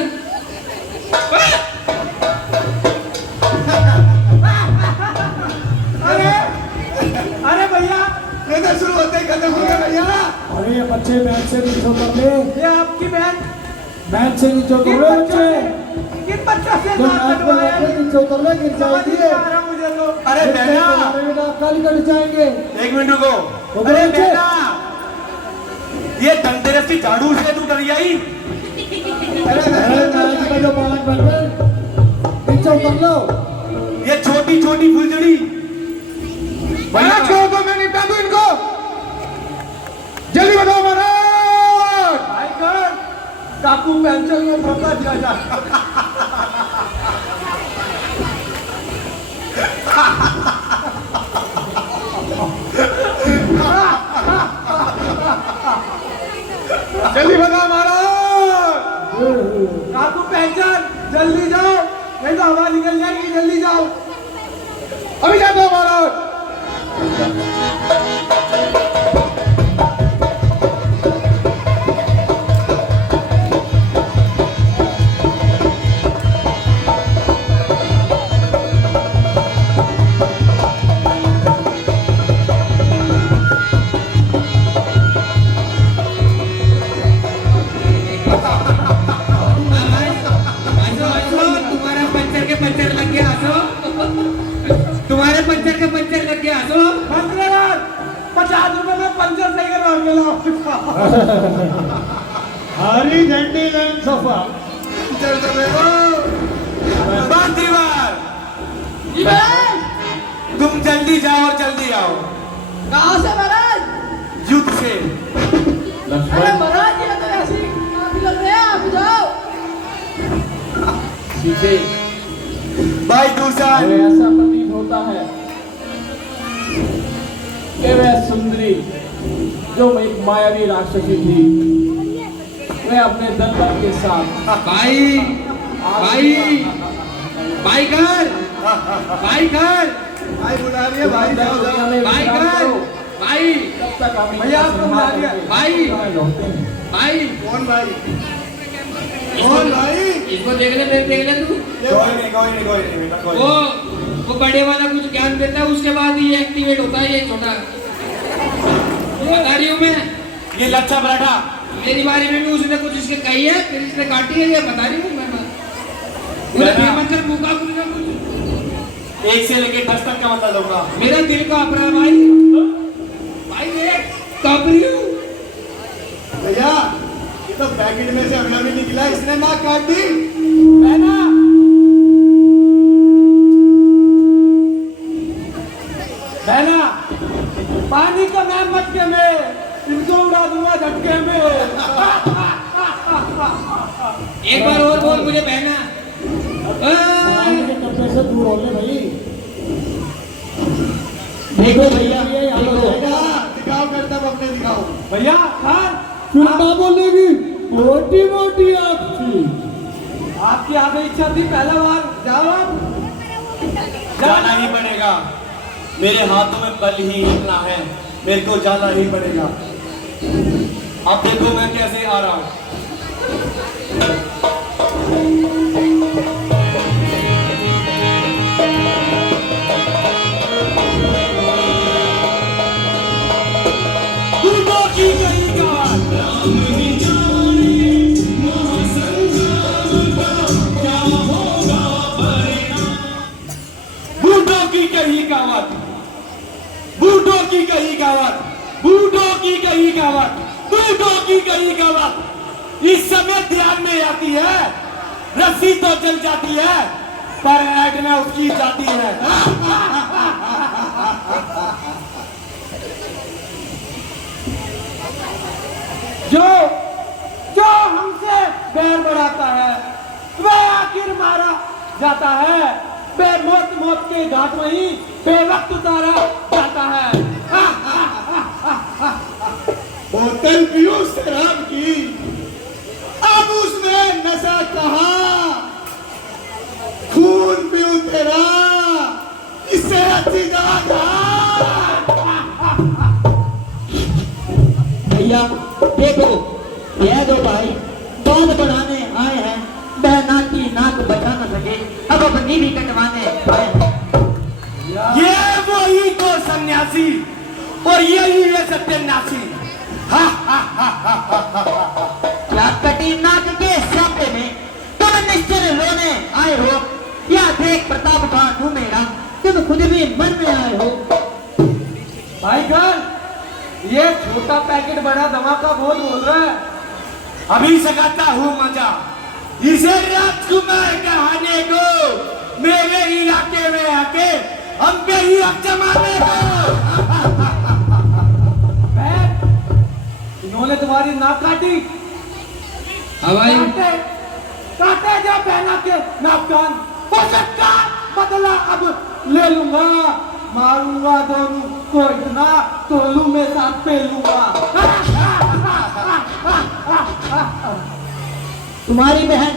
अरे भैया, ये तो शुरू होते ही खत्म हो गया भैया। अरे ये बच्चे मैच से नीचे कर ले। ये आपकी बहन मैच से नीचे कर ले बच्चे। किन बच्चों से तो बात मैच में करवाया? बैठे नीचे उतर ले, गिर समझ जाएगी। नहीं आ रहा मुझे तो। अरे बहना कल कट जाएंगे। एक मिनट रुको। उधर अरे नीचे। बहना ये धनतेरस की झाड़ू से तू डरी आई? अरे मैच में जो पांच बन गए, नीचे उतर लो। ये छोटी छोटी फुलझड़ी भैया छोड़ दो, मैं निपटा दूं इनको। जल्दी बताओ महाराज। भाई कर, काकू पेंशन में मौका दिया जा। जल्दी बताओ महाराज। काकू पेंशन, जल्दी जाओ, नहीं तो हवा निकल जाएगी। जल्दी जाओ। अभी जाते हो महाराज। मिला हरी झंडी लाइन सफा बांदीवार तुम जल्दी जाओ और जल्दी आओ। कहाँ से महाराज? युद्ध से। अरे लक्ष्मण महाराज ये तो ऐसी लग रहे हैं, आप जाओ। सीते, भाई दूसरा हमें ऐसा प्रतीत होता है कि वह सुंदरी जो एक मायावी राक्षसी थी, वह अपने दलबल के साथ भाई भाई भाई घर भाई घर भाई बुला रही है भाई जाओ जाओ भाई घर भाई तब तक हम भैया, आपको बुला लिया। भाई। लौटते हैं। भाई कौन भाई कौन भाई इसको देख ले, देख ले तू। कोई नहीं वो बड़े वाला कुछ ज्ञान देता है, उसके बाद ये एक्टिवेट होता है, ये छोटा बता रही हूँ मैं। ये लच्छा पराठा मेरी बारी में भी उसने कुछ इसके कही है, फिर इसने काटी है, ये बता रही हूँ मैं। मुझे बेमतलब भूखा कुछ ना कुछ। 1 से लेके 10 तक का मतलब होगा। मेरा दिल का अपना भाई भाई ये कांप रही हूँ। भैया ये तो पैकेट में से अगला भी निकला, इसने नाक काट दी। बहना बहना पानी का मैं मटके में इनको उड़ा दूंगा झटके में। एक बार और बोल मुझे बहना। से दूर हो ले भाई। देखो भैया, देखो दिखाओ करतब अपने दिखाओ। भैया खान सुनता बोलेगी मोटी मोटी आपकी। आपकी आगे इच्छा थी पहला बार जाओ आप। जाना ही पड़ेगा, मेरे हाथों में बल ही इतना है, मेरे को जाना ही पड़ेगा। अब देखो मैं कैसे आ रहा हूँ। बूढ़ों की कही कहावत, बूढ़ों की कही कहावत, बूढ़ों की कही कहावत, बूढ़ों की कही कहावत इस समय ध्यान में आती है। रस्सी तो जल जाती है पर ऐडना उसकी जाती है। जो जो हमसे बैर बढ़ाता है वह आखिर मारा जाता है, बेमौत मौत के घाट में ही बेवक्त उतारा जाता है। बोतल पियो शराब की, अब उसमें नशा कहाँ, खून पियो तेरा, इससे अच्छी जगह कहाँ। भैया देखो, यह दो भाई बात बढ़ाने आए हैं, बहना की नाक बचा न सके, अब अपनी भी कटवाने आए हैं। ये वही तो सन्यासी और यही है सत्यानाशी। क्या कटी नाक के सामने में तुम निश्चर रोने आए हो, या देख प्रताप का मुंह मेरा तुम खुद भी मन में आए हो। भाई जान, ये छोटा पैकेट बड़ा धमाका बहुत बोल रहा है। अभी सकाता हूँ मजा, इसे राजकुमार कहने को मेरे इलाके में आके हम पे ही हक जमाने को। इन्होंने तुम्हारी नाक काटी। हाँ भाई, काटे काटे जा बहना के नाक कान, उसका बदला अब ले लूंगा, मारूंगा दोनों को इतना तोलू में साथ पे लूंगा। तुम्हारी बहन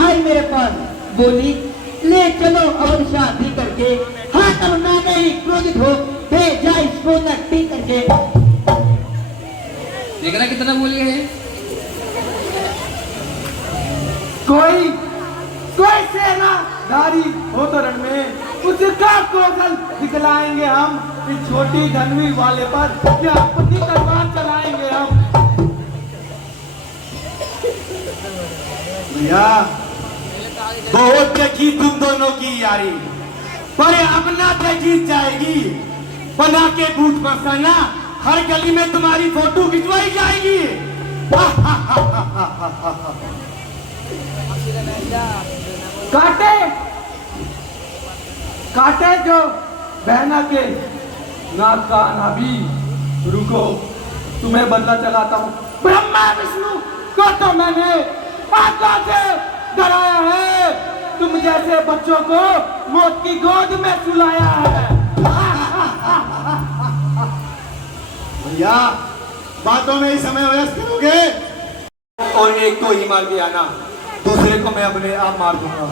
आई मेरे पास, बोली ले चलो अब शादी करके। हाँ तब मैंने ही क्रोधित हो भेजा इसको नट्टी करके। देख रहा कितना बोल गए हैं। कोई कोई सेनाधारी हो तो रण में उसका कौशल दिखलाएंगे हम, इस छोटी धनवी वाले पर क्या अपनी तलवार चलाएंगे हम। भैया बहुत देखी तुम दोनों की यारी, पर अब ना देखी जाएगी। बना के बूट बसाना हर गली में तुम्हारी फोटो खिंचवाई जाएगी। काटे काटे जो बहना के नाक का नाभि। रुको, तुम्हें बदला चलाता हूँ। ब्रह्मा विष्णु को तो मैंने आत्मा से डराया है, तुम जैसे बच्चों को मौत की गोद में सुलाया है। भैया बातों में ही समय व्यस्त करोगे। और एक तो ही मार के आना, दूसरे को मैं अपने आप मार दूंगा।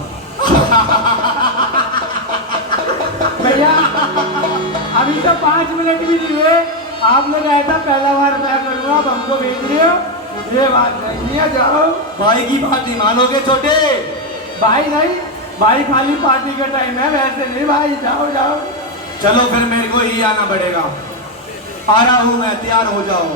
भैया अभी तो 5 मिनट भी नहीं हुए, आपने कहा था पहला बार मैं करूंगा, अब हमको भेज रहे हो, ये बात नहीं है। जाओ, भाई की बात नहीं मानोगे छोटे। भाई नहीं, भाई खाली पार्टी का टाइम है, वैसे नहीं भाई। जाओ जाओ। चलो फिर मेरे को ही आना पड़ेगा। आ रहा हूं मैं, तैयार हो जाओ।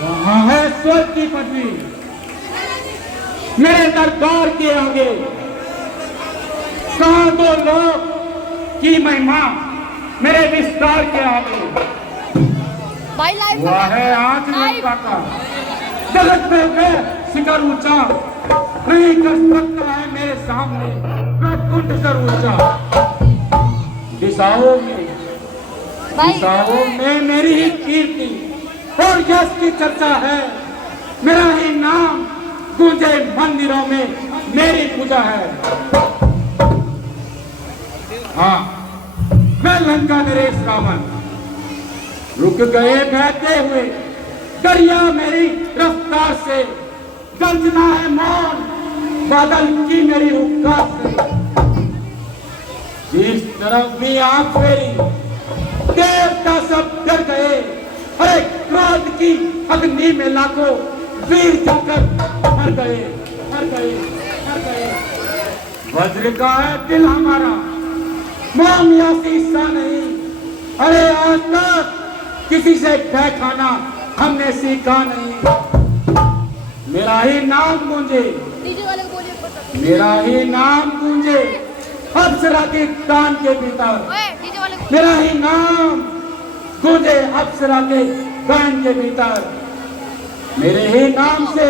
वहाँ है स्वर्ग की पदवी मेरे दरबार के आगे। कहाँ दो लोग की महिमा मेरे विस्तार के आगे। वह है आंच लंका का जगत में है शिखर ऊंचा, नहीं कर सकता है मेरे सामने मैं कुंड सर ऊंचा। दिशाओं में मेरी ही कीर्ति और यश की चर्चा है। मेरा ही नाम गूंजे मंदिरों में मेरी पूजा है। हाँ, मैं लंका नरेश रावण रुक गए बहते हुए दरिया मेरी रफ्तार से। गंजना है मौन बादल की मेरी हुक्कार से। जिस तरफ भी आंख फेरी देवता सब डर गए। अरे क्रोध की अग्नि में लाखों वीर जलकर मर गए, मर गए, मर गए। वज्र का है दिल हमारा, मोम या शीशा नहीं। अरे आज तक किसी से भय खाना हमने सीखा नहीं। मेरा ही नाम गूंजे, मेरा ही नाम गूंजे अप्सरा के कान के भीतर। मेरा ही नाम गूंजे अप्सरा के कान के भीतर। मेरे ही नाम से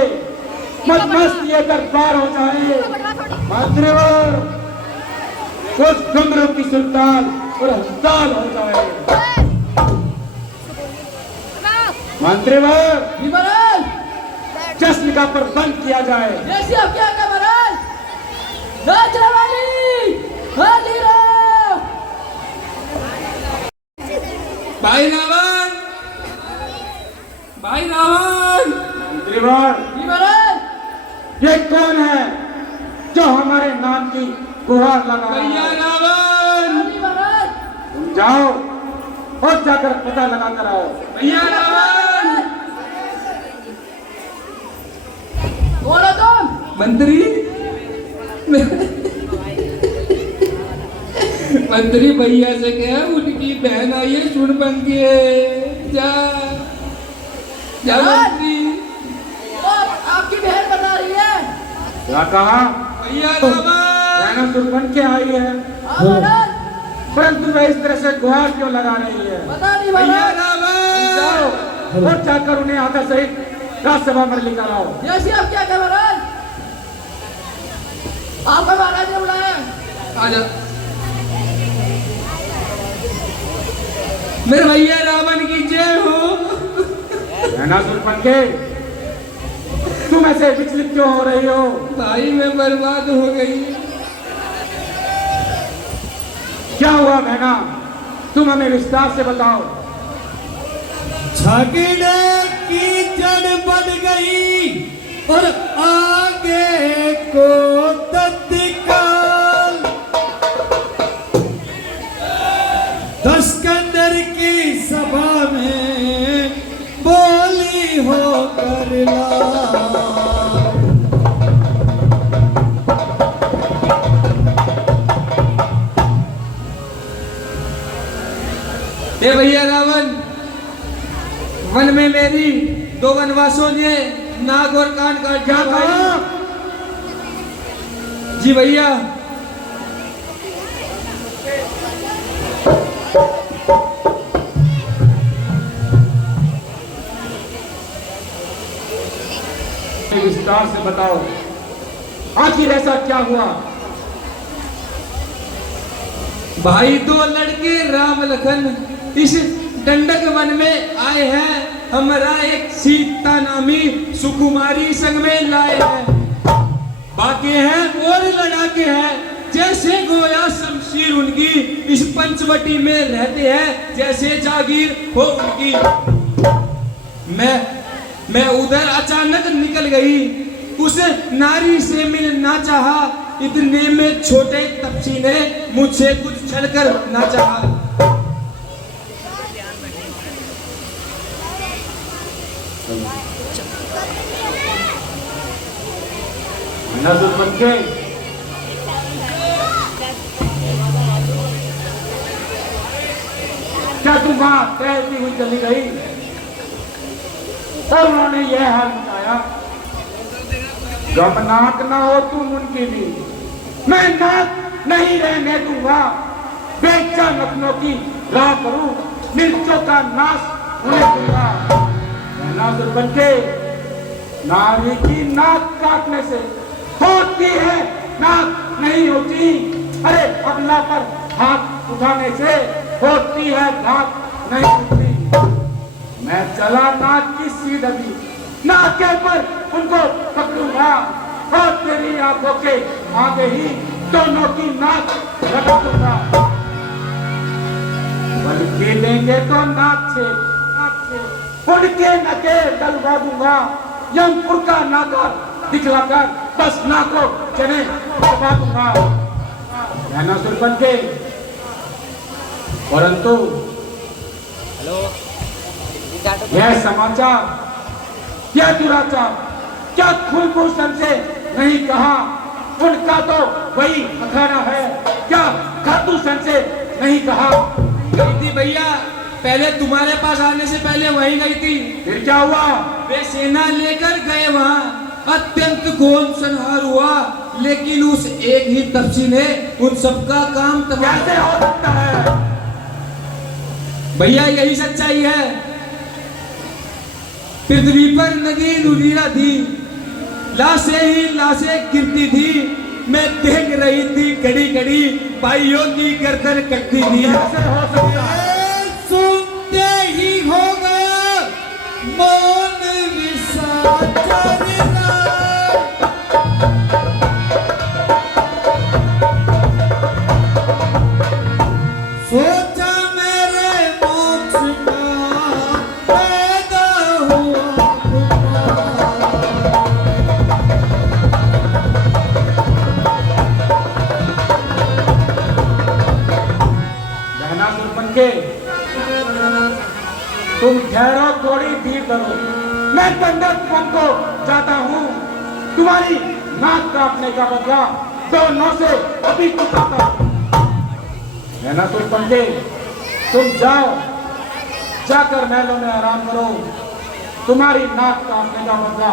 मस्त ये दरबार हो जाए। मंत्रीवर कुछ घुंघरू की सुल्तान और हस्ताल हो जाए। मंत्रीवर जश्न का प्रबंध किया जाए। जैसे आप क्या कर महाराज? राजवाली हाजिर हो। भाई रावण, भाई रावण। मंत्रीवर जी महाराज। ये कौन है जो हमारे नाम की गुहार लगा रहा भैया है? रावण, जी महाराज। तुम जाओ और जाकर पता लगा कर आओ। भैया रावण। कौन हो तुम? मंत्री, मंत्री भैया से कहा उनकी बहन आई है सुन बन के। जा जा मंत्री। और आपकी बहन बता रही है। क्या कहा? भैया रावण, बहना तो बन के आई है, हाँ महाराज। परंतु वह इस तरह से गुहार क्यों लगा रही है? पता नहीं भैया महाराज। रावण। जाओ और जाकर उन्हें आधा सहित राज्यसभा में लेकर आओ। जैसे आप क्या कर महाराज? आपका महाराज ने बुलाया। आजा। मेरे भैया रावण की जय हो। बहना सुरपन के तुम ऐसे विचलित क्यों हो रही हो? भाई मैं बर्बाद हो गई। क्या हुआ बहना? तुम हमें विस्तार से बताओ। झगड़े की जड़ बढ़ गई और आगे को तत्काल दस्कंदर की सभा में बोली हो कर ए भैया रावण, वन में मेरी 2 वनवासों ने नाग और कान काट क्या दिया कहा? भाई। जी भैया। विस्तार से बताओ आखिर ऐसा क्या हुआ? भाई 2 लड़के राम लखन इस दंडक वन में आए हैं। हमारा एक सीता नामी सुकुमारी संग में लाए हैं। बाकी हैं और लड़ाके हैं जैसे गोया शमशीर उनकी इस पंचवटी में रहते हैं जैसे जागीर हो उनकी। मैं उधर अचानक निकल गई, उस नारी से मिलना चाहा। इतने में छोटे तपसी ने मुझसे कुछ छलकर ना चाहा। क्या तुम वहां तैरती हुई चली गई और उन्होंने यह हाल बताया? गमनाक ना हो तुम उनकी भी, मैं नाक नहीं रहने दूंगा। बेचा नखनों की राह करूं, निर्चों का नाश उन्हें दूंगा। नासुर बनके नारी की नाक काटने से होती है, नाक नहीं होती। अरे अबला पर हाथ उठाने से होती है, नाक नहीं होती। मैं चला नाक की सीधी, नाके पर उनको पकड़ूंगा और तेरी आंखों के आगे ही दोनों की नाक लगा दूंगा। बल्कि लेंगे तो नाक से उनके नके डलवा दूंगा। यमपुर का नाका दिखलाकर बस नाको चने दबा दूंगा। नासुर बन के, परंतु यह समाचार, यह दुराचार क्या कुलभूषण से नहीं कहा? उनका तो वही अखाड़ा है, क्या खातूषण से नहीं कहा? गई थी भैया, पहले तुम्हारे पास आने से पहले वही गई थी। फिर क्या हुआ? वे सेना लेकर गए वहाँ, अत्यंत घोर संहार हुआ, लेकिन उस एक ही तपसी ने उन सबका काम तबाह। कैसे हो सकता है? भैया यही सच्चाई है। पृथ्वी पर नदी नुरीला थी, लाशें ही लाशें गिरती थी। मैं देख रही थी घड़ी घड़ी भाइयों की गर्दन कटती थी। कैसे हो सकता है? सुनते ही हो गया मौन विसाचर। सोचा मेरे मोक्ष का पैदा हुआ के, तुम ठहरो, थोड़ी धीर धरो। मैं दंडक को जाता हूँ। तुम्हारी नाक काटने का बदला दोनों से अभी चुकाता हूँ। नासुर पंडे, तुम जाओ, जाकर महलों में आराम करो। तुम्हारी नाक काटने का बदला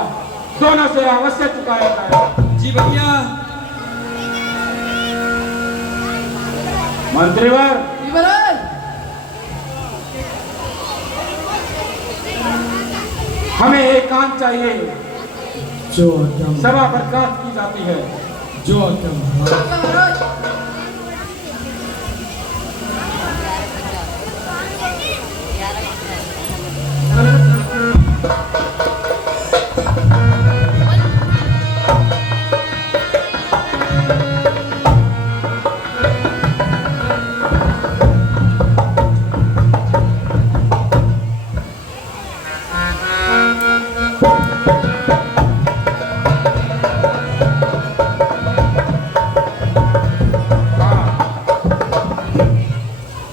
दोनों से अवश्य चुकाया जाएगा। जी भैया। मंत्रीवर, हमें एकांत चाहिए। जो सभा बर्खास्त की जाती है। जो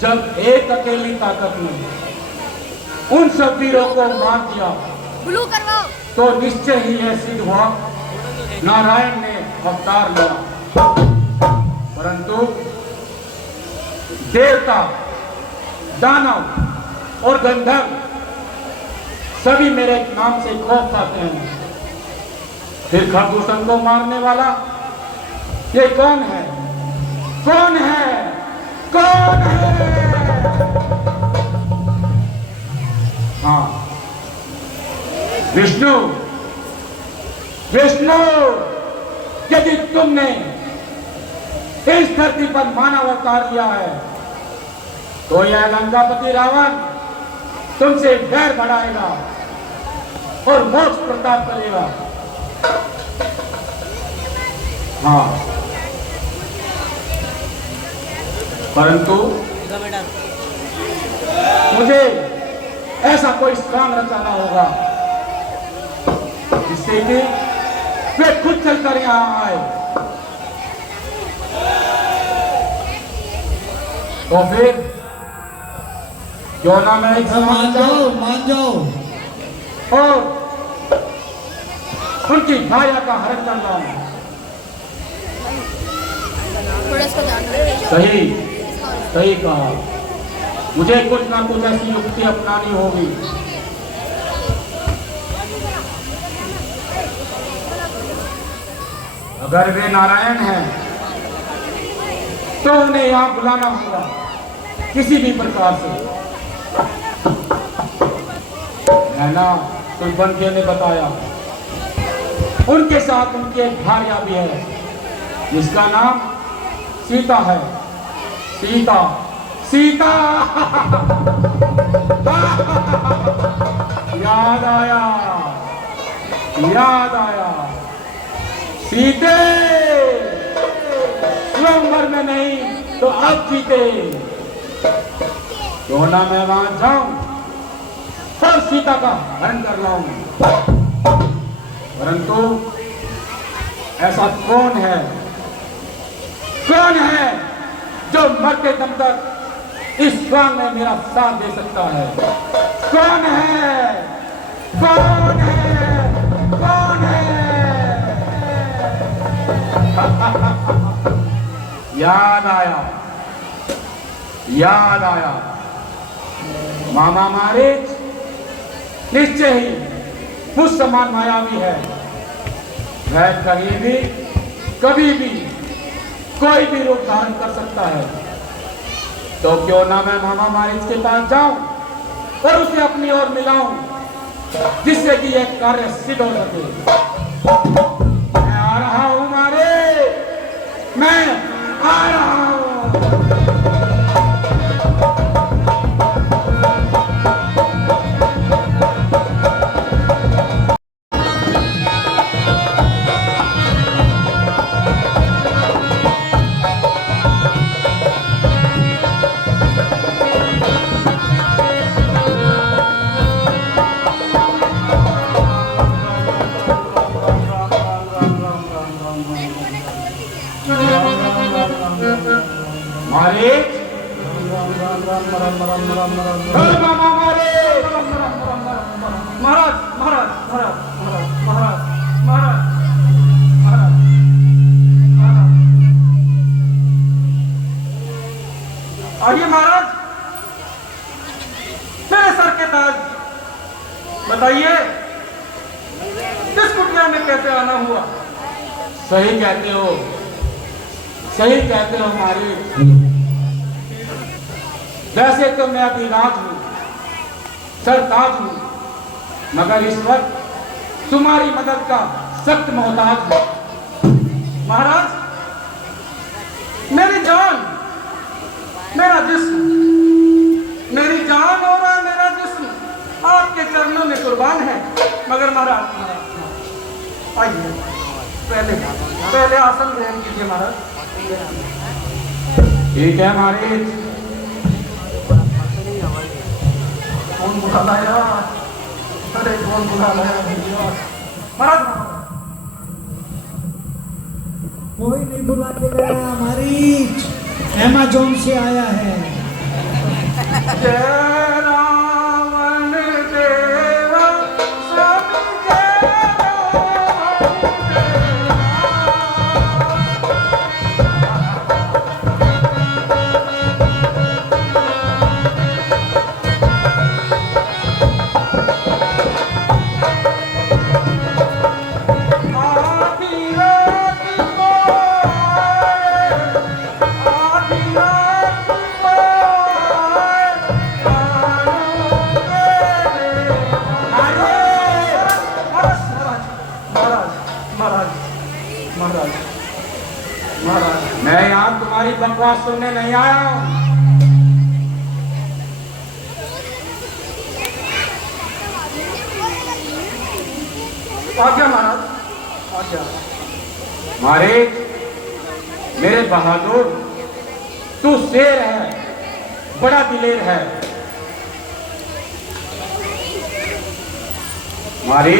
जब एक अकेली ताकत ने उन सब वीरों को मार दिया, ब्लू करवाओ, तो निश्चय ही यह सिद्ध हुआ नारायण ने अवतार लिया। परंतु देवता, दानव और गंधर्व सभी मेरे नाम से खौफ खाते हैं। फिर खरदूषण को मारने वाला ये कौन है? कौन है? कौन है? हाँ, विष्णु। विष्णु, यदि तुमने इस धरती पर मानव अवतार लिया है, तो यह लंकापति रावण तुमसे वैर बढ़ाएगा और मोक्ष प्रताप करेगा। हाँ, परंतु मुझे ऐसा कोई स्ट्रांग रचाना होगा जिससे कि वे खुद चलकर यहां आए। तो फिर क्यों ना मैं एक मान जाओ और उनकी भाया का हरण कर रहा हूं। थोड़ा इसको ध्यान रखिए। सही, सही कहा। मुझे कुछ ना कुछ ऐसी युक्ति अपनानी होगी। अगर वे नारायण हैं तो उन्हें यहां बुलाना होगा किसी भी प्रकार से। नैना सुरबंके ने बताया उनके साथ उनकी एक भार्या भी है जिसका नाम सीता है। सीता सीता याद आया, याद आया। सीते स्वयंवर में नहीं तो अब जीते। क्यों ना मैं वहां जाऊं और सीता का हरण कर लाऊं। परंतु ऐसा कौन है जो मरते दम तक इस काम में मेरा साथ दे सकता है? कौन है? कौन है? कौन है? याद आया, याद आया। मामा मारीच निश्चय ही मुझ समान मायावी है। वह कहीं भी कभी भी कोई भी रूप धारण कर सकता है। तो क्यों ना मैं मामा मारीच के पास जाऊं और उसे अपनी ओर मिलाऊं जिससे कि यह कार्य सिद्ध हो सके। मैं आ रहा हूं मारे, मैं आ रहा हूं। आइए महाराज, मेरे सर के ताज, बताइए इस कुटिया में कैसे आना हुआ? सही कहते हो, सही कहते हो हमारे। वैसे तो मैं अभी राज हूं, सरताज हूं, मगर इस वक्त तुम्हारी मदद का सख्त मोहताज हूं। महाराज, मेरी जान, मेरा जिस्म, मेरी जान और मेरा जिस्म आपके चरणों में कुर्बान है। मगर महाराज, आइए, पहले आसन ग्रहण कीजिए महाराज। ठीक है हमारे। कौन बुला लाया? अरे कौन बुला लाया महाराज? कोई नहीं बुला के गया, हमारी अमेज़न से आया है। जय रावण देवा सब जय मैं यहाँ तुम्हारी बकवास सुनने नहीं आया हूँ। आज्ञा महाराज, आज्ञा। मारे मेरे बहादुर, तू शेर है, बड़ा दिलेर है। मारे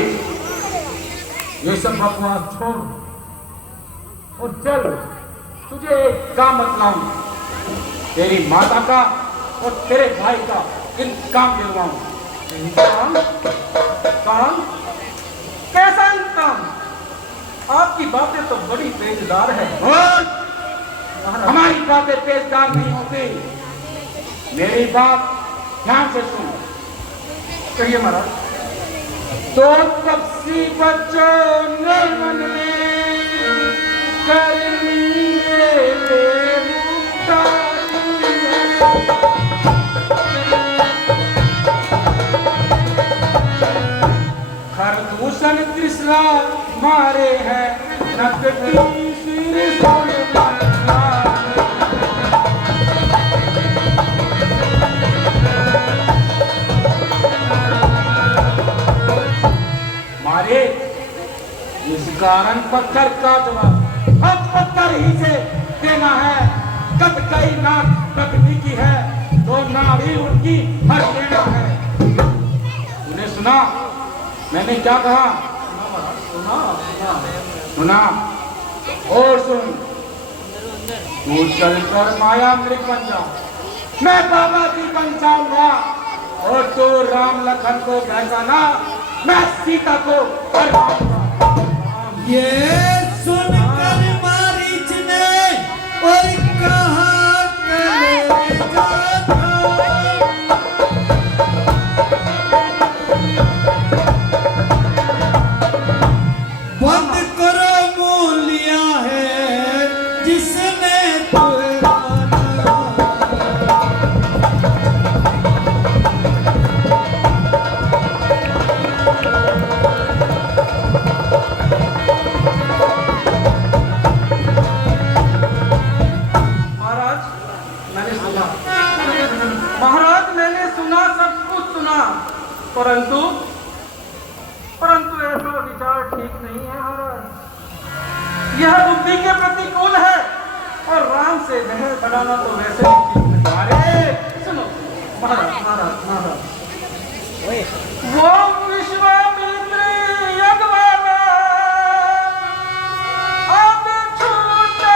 ये सब बकवास छोड़ और चल, तुझे एक काम बतलाऊं। तेरी माता का और तेरे भाई का इंतकाम दिलवाऊं। इंतकाम? काम? कैसा इंतकाम? आपकी बातें तो बड़ी पेचदार है। और हमारी बातें पेचदार नहीं होती। मेरी बात ध्यान से सुनो। कहिए महाराज। तो तपसी बच्चों ने मन में कर लिए खरदूषण कृष्णा मारे हैं नकटी सिर सोने मारे। इस कारण पत्थर का जवाब अब पत्थर ही से देना है। कट गई नाक प्रकृति की है तो नाड़ी उनकी हर देना है। तूने सुना मैंने क्या कहा? सुना और सुन। तू चलकर माया मृग बन जा, मैं बाबा जी बन जाऊंगा और तो राम लखन को पहचाना, मैं सीता को ये सुनकर मारीच ने और कहा बंद करो मुंह लिया है जिसने परंतु ऐसा विचार ठीक नहीं है महाराज। यह बुद्धि के प्रतिकूल है और राम से जहर बनाना तो वैसे ही ठीक नहीं। अरे सुनो महाराज महाराज महाराज, वो विश्वामित्र यज्ञ वाला अब छूटे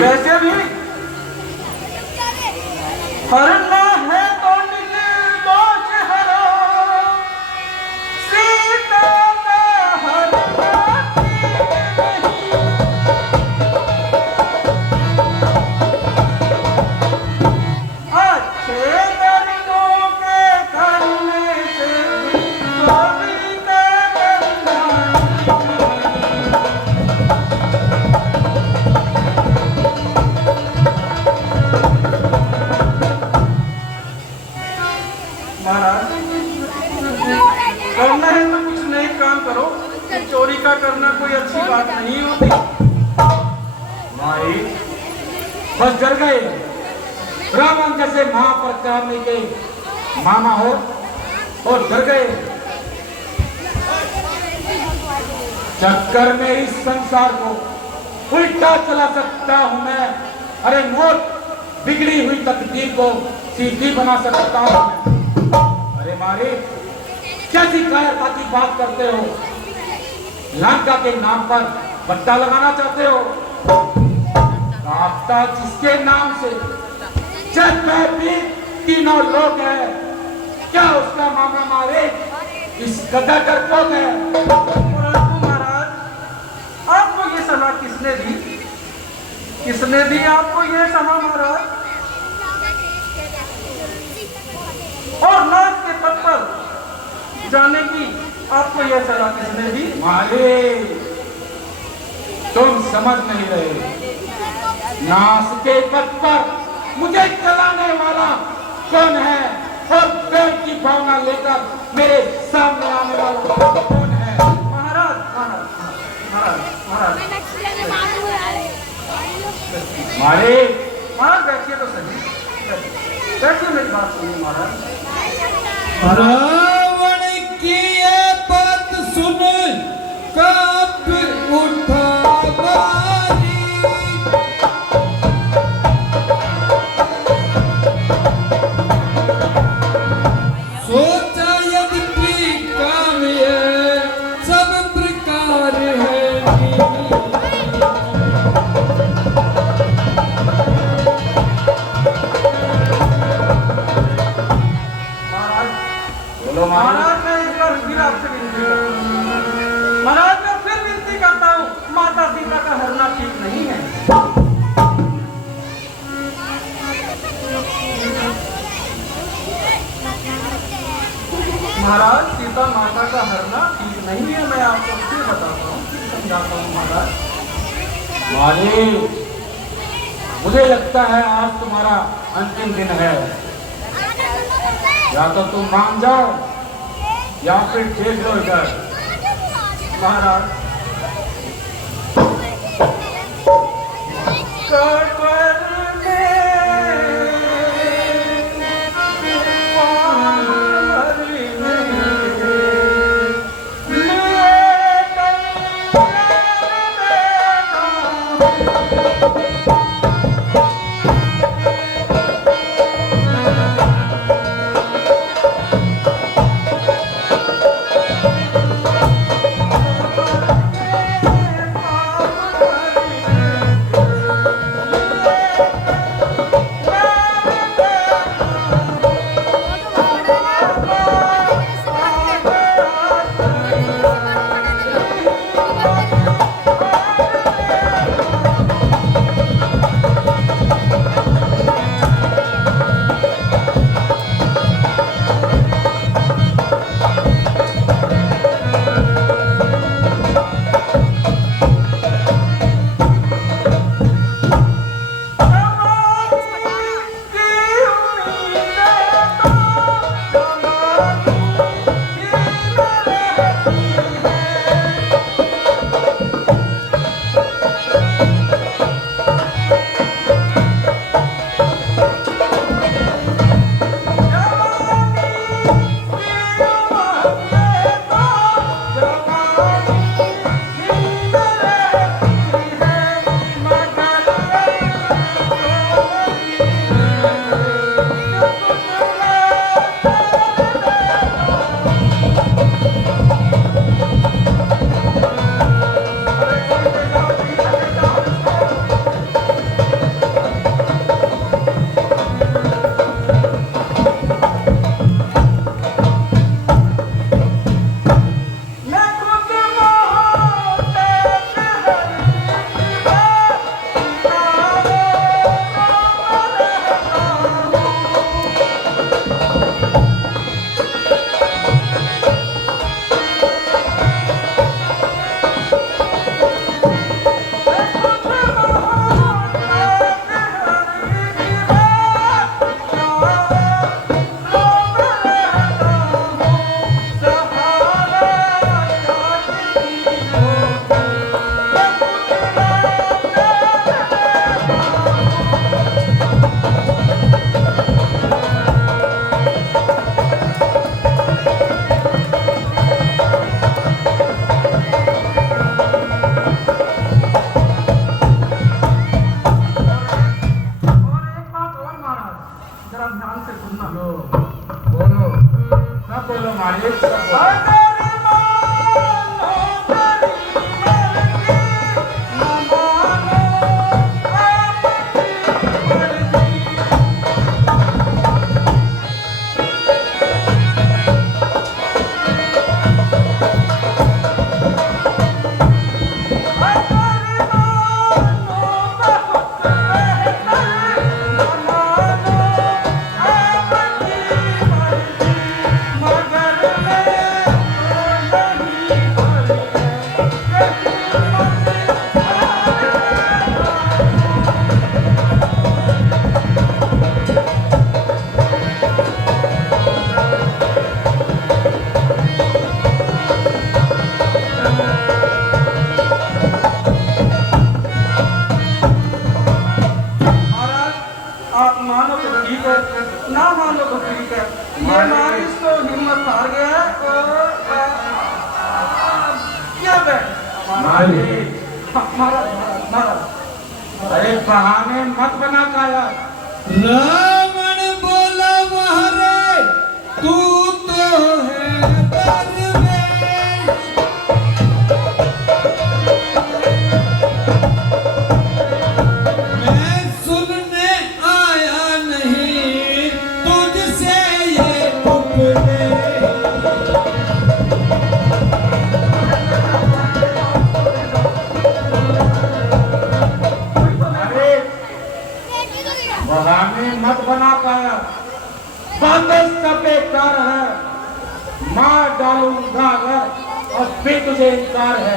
वैसे भी हरना है तो निर्दोष हरो, सीता का हरना नहीं। अच्छे कर्मों के करने से कविता करना करना है तो कुछ नए काम करो। चोरी का करना कोई अच्छी बात नहीं होती। माई बस डर गए। रावण जैसे महाप्रतापी के मामा हो और डर गए। चक्कर में इस संसार को उल्टा चला सकता हूं मैं। अरे मोट बिगड़ी हुई तकदीर को सीधी बना सकता हूं मैं। अरे मारे कैसी कायरता की बात करते हो? लंका के नाम पर बट्टा लगाना चाहते हो? रास्ता जिसके नाम से जब मैं भी तीनों लोग हैं, क्या उसका मामा मारे इस कदर डरपोक है। परंतु महाराज, आपको ये सलाह किसने दी? किसने दी आपको ये सलाह महाराज? और नाच के पद पर जाने की आपको यह सलाह किसने दी? मालिक, तुम समझ नहीं रहे। नाश के पद पर मुझे चलाने वाला कौन है और प्रेम की भावना लेकर मेरे सामने आने वाला कौन है? महाराज महाराज महाराज महाराज मालिक, महाराज बैठिए तो सही, बैठिए, मेरी बात सुनिए महाराज। रावण की ये बात सुन कांप उठा बारी। सोचा यदि ठीक काम ये सब प्रकार है। बोलो महाराज, मैं एक बार फिर आपसे विनती करता हूँ। महाराज, मैं फिर विनती करता हूँ, माता सीता का हरना ठीक नहीं है। महाराज, सीता माता का हरना ठीक नहीं है, मैं आपको फिर बताता हूँ, फिर समझाता हूँ महाराज। मालिक, मुझे लगता है आज तुम्हारा अंतिम दिन है। या तो तुम मान जाओ या फिर देख लो इधर। महाराज, ना मानो तो ठीक है, ये मारिस तो हिम्मत हार गया है। क्या बे मारा मारा, अरे बहाने मत बना काया। रावण बोला वहरे तू तो है दरवेश, मैं सुनने आया नहीं तुझसे ये उपदेश। अरे बहाने मत बना काया, बातें सब बेकार है। मार डालूंगा अगर और फिर तुझे इनकार है।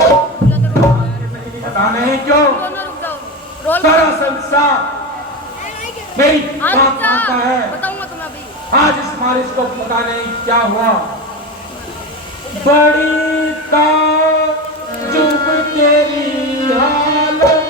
पता नहीं क्यों सारा संसार मेरी बात मानता है। बताऊंगा तुम्हें अभी। आज इस मारिस को पता नहीं क्या हुआ। बड़ी ताजुब तेरी हालत,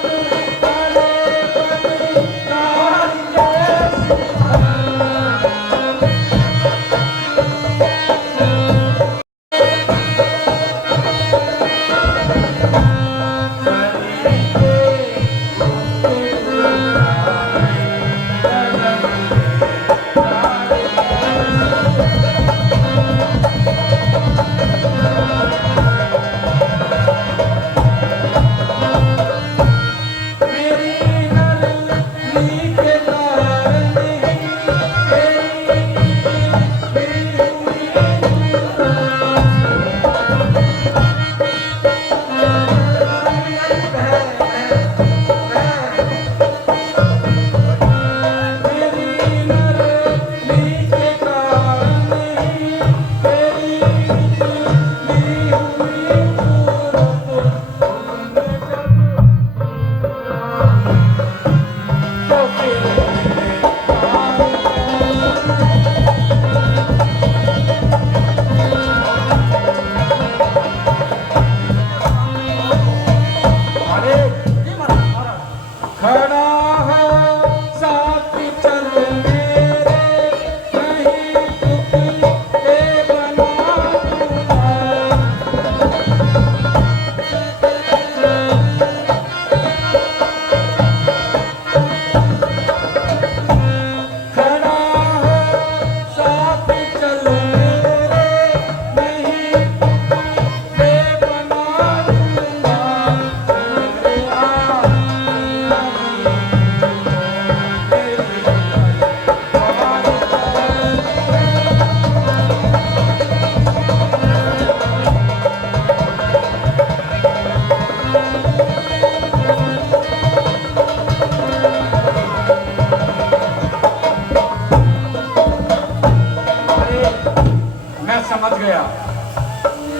समझ गया,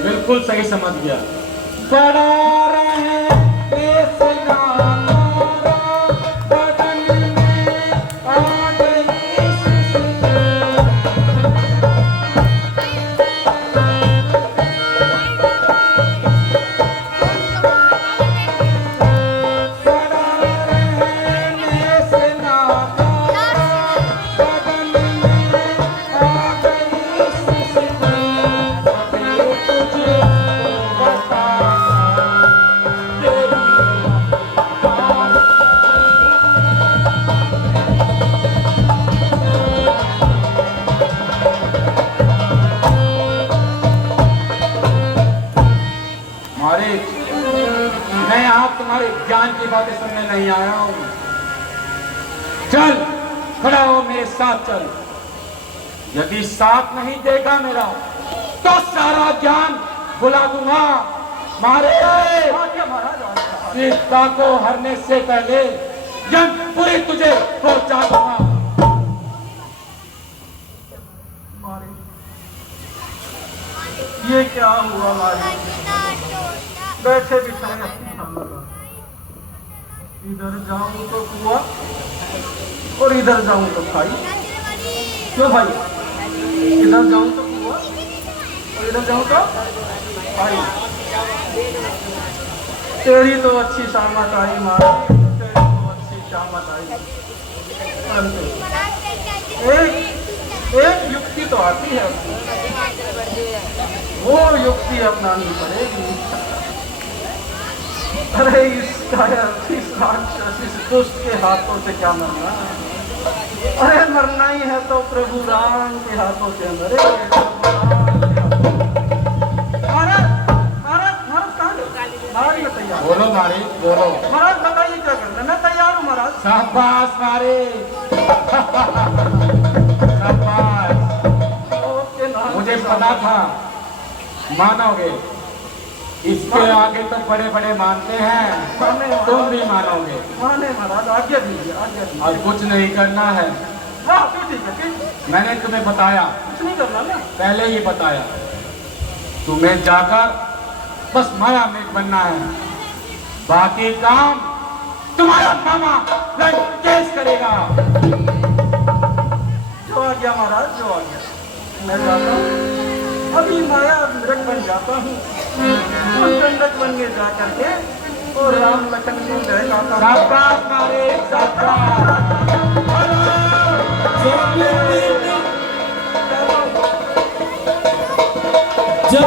बिल्कुल सही समझ गया। बड़ा रहे मैं यहाँ तुम्हारे ज्ञान की बातें सुनने नहीं आया हूँ। चल खड़ा हो, मेरे साथ चल। यदि साथ नहीं देगा मेरा तो सारा ज्ञान भुला दूंगा। मारे सीता को हरने से पहले यमपुरी तुझे पहुंचा दूंगा। ये क्या हुआ मारे? बैठे बिठाए इधर जाऊं तो कुआ और इधर जाऊं तो भाई। क्यों भाई? इधर जाऊं तो कुआ और इधर जाऊं तो भाई। तेरी तो अच्छी शामत आई माँ, तेरी तो अच्छी शामत आई। परंतु एक एक युक्ति तो आती है, वो युक्ति अपनानी पड़ेगी। अरे इस राक्षस, इस दुष्ट के हाथों से क्या मरना? अरे मरना ही है तो प्रभु राम के हाथों से मरे। महाराज मैं तैयार। बोलो नारी बोलो। महाराज बताइए क्या करना? मैं तैयार हूँ महाराज। शाबाश नारी, शाबाश। मुझे पता था मानोगे, इसके आगे तो बड़े बड़े मानते हैं, तुम भी मानोगे। माने महाराज, आज्ञा दीजिए, आज्ञा दीजिए। और कुछ नहीं करना है। वाह ठीक है, ठीक। मैंने तुम्हें बताया, कुछ नहीं करना ना, पहले ही बताया। तुम्हें जाकर बस माया में बनना है, बाकी काम तुम्हारा मामा लंकेश करेगा। जो आ गया महाराज, जो आ गया। मैं जाता हूँ, अभी माया मृग बन जाता हूँ, दंडक बन के जा करके और राम लखन को जय गाता हूँ। शाबाश नारे, शाबाश। जब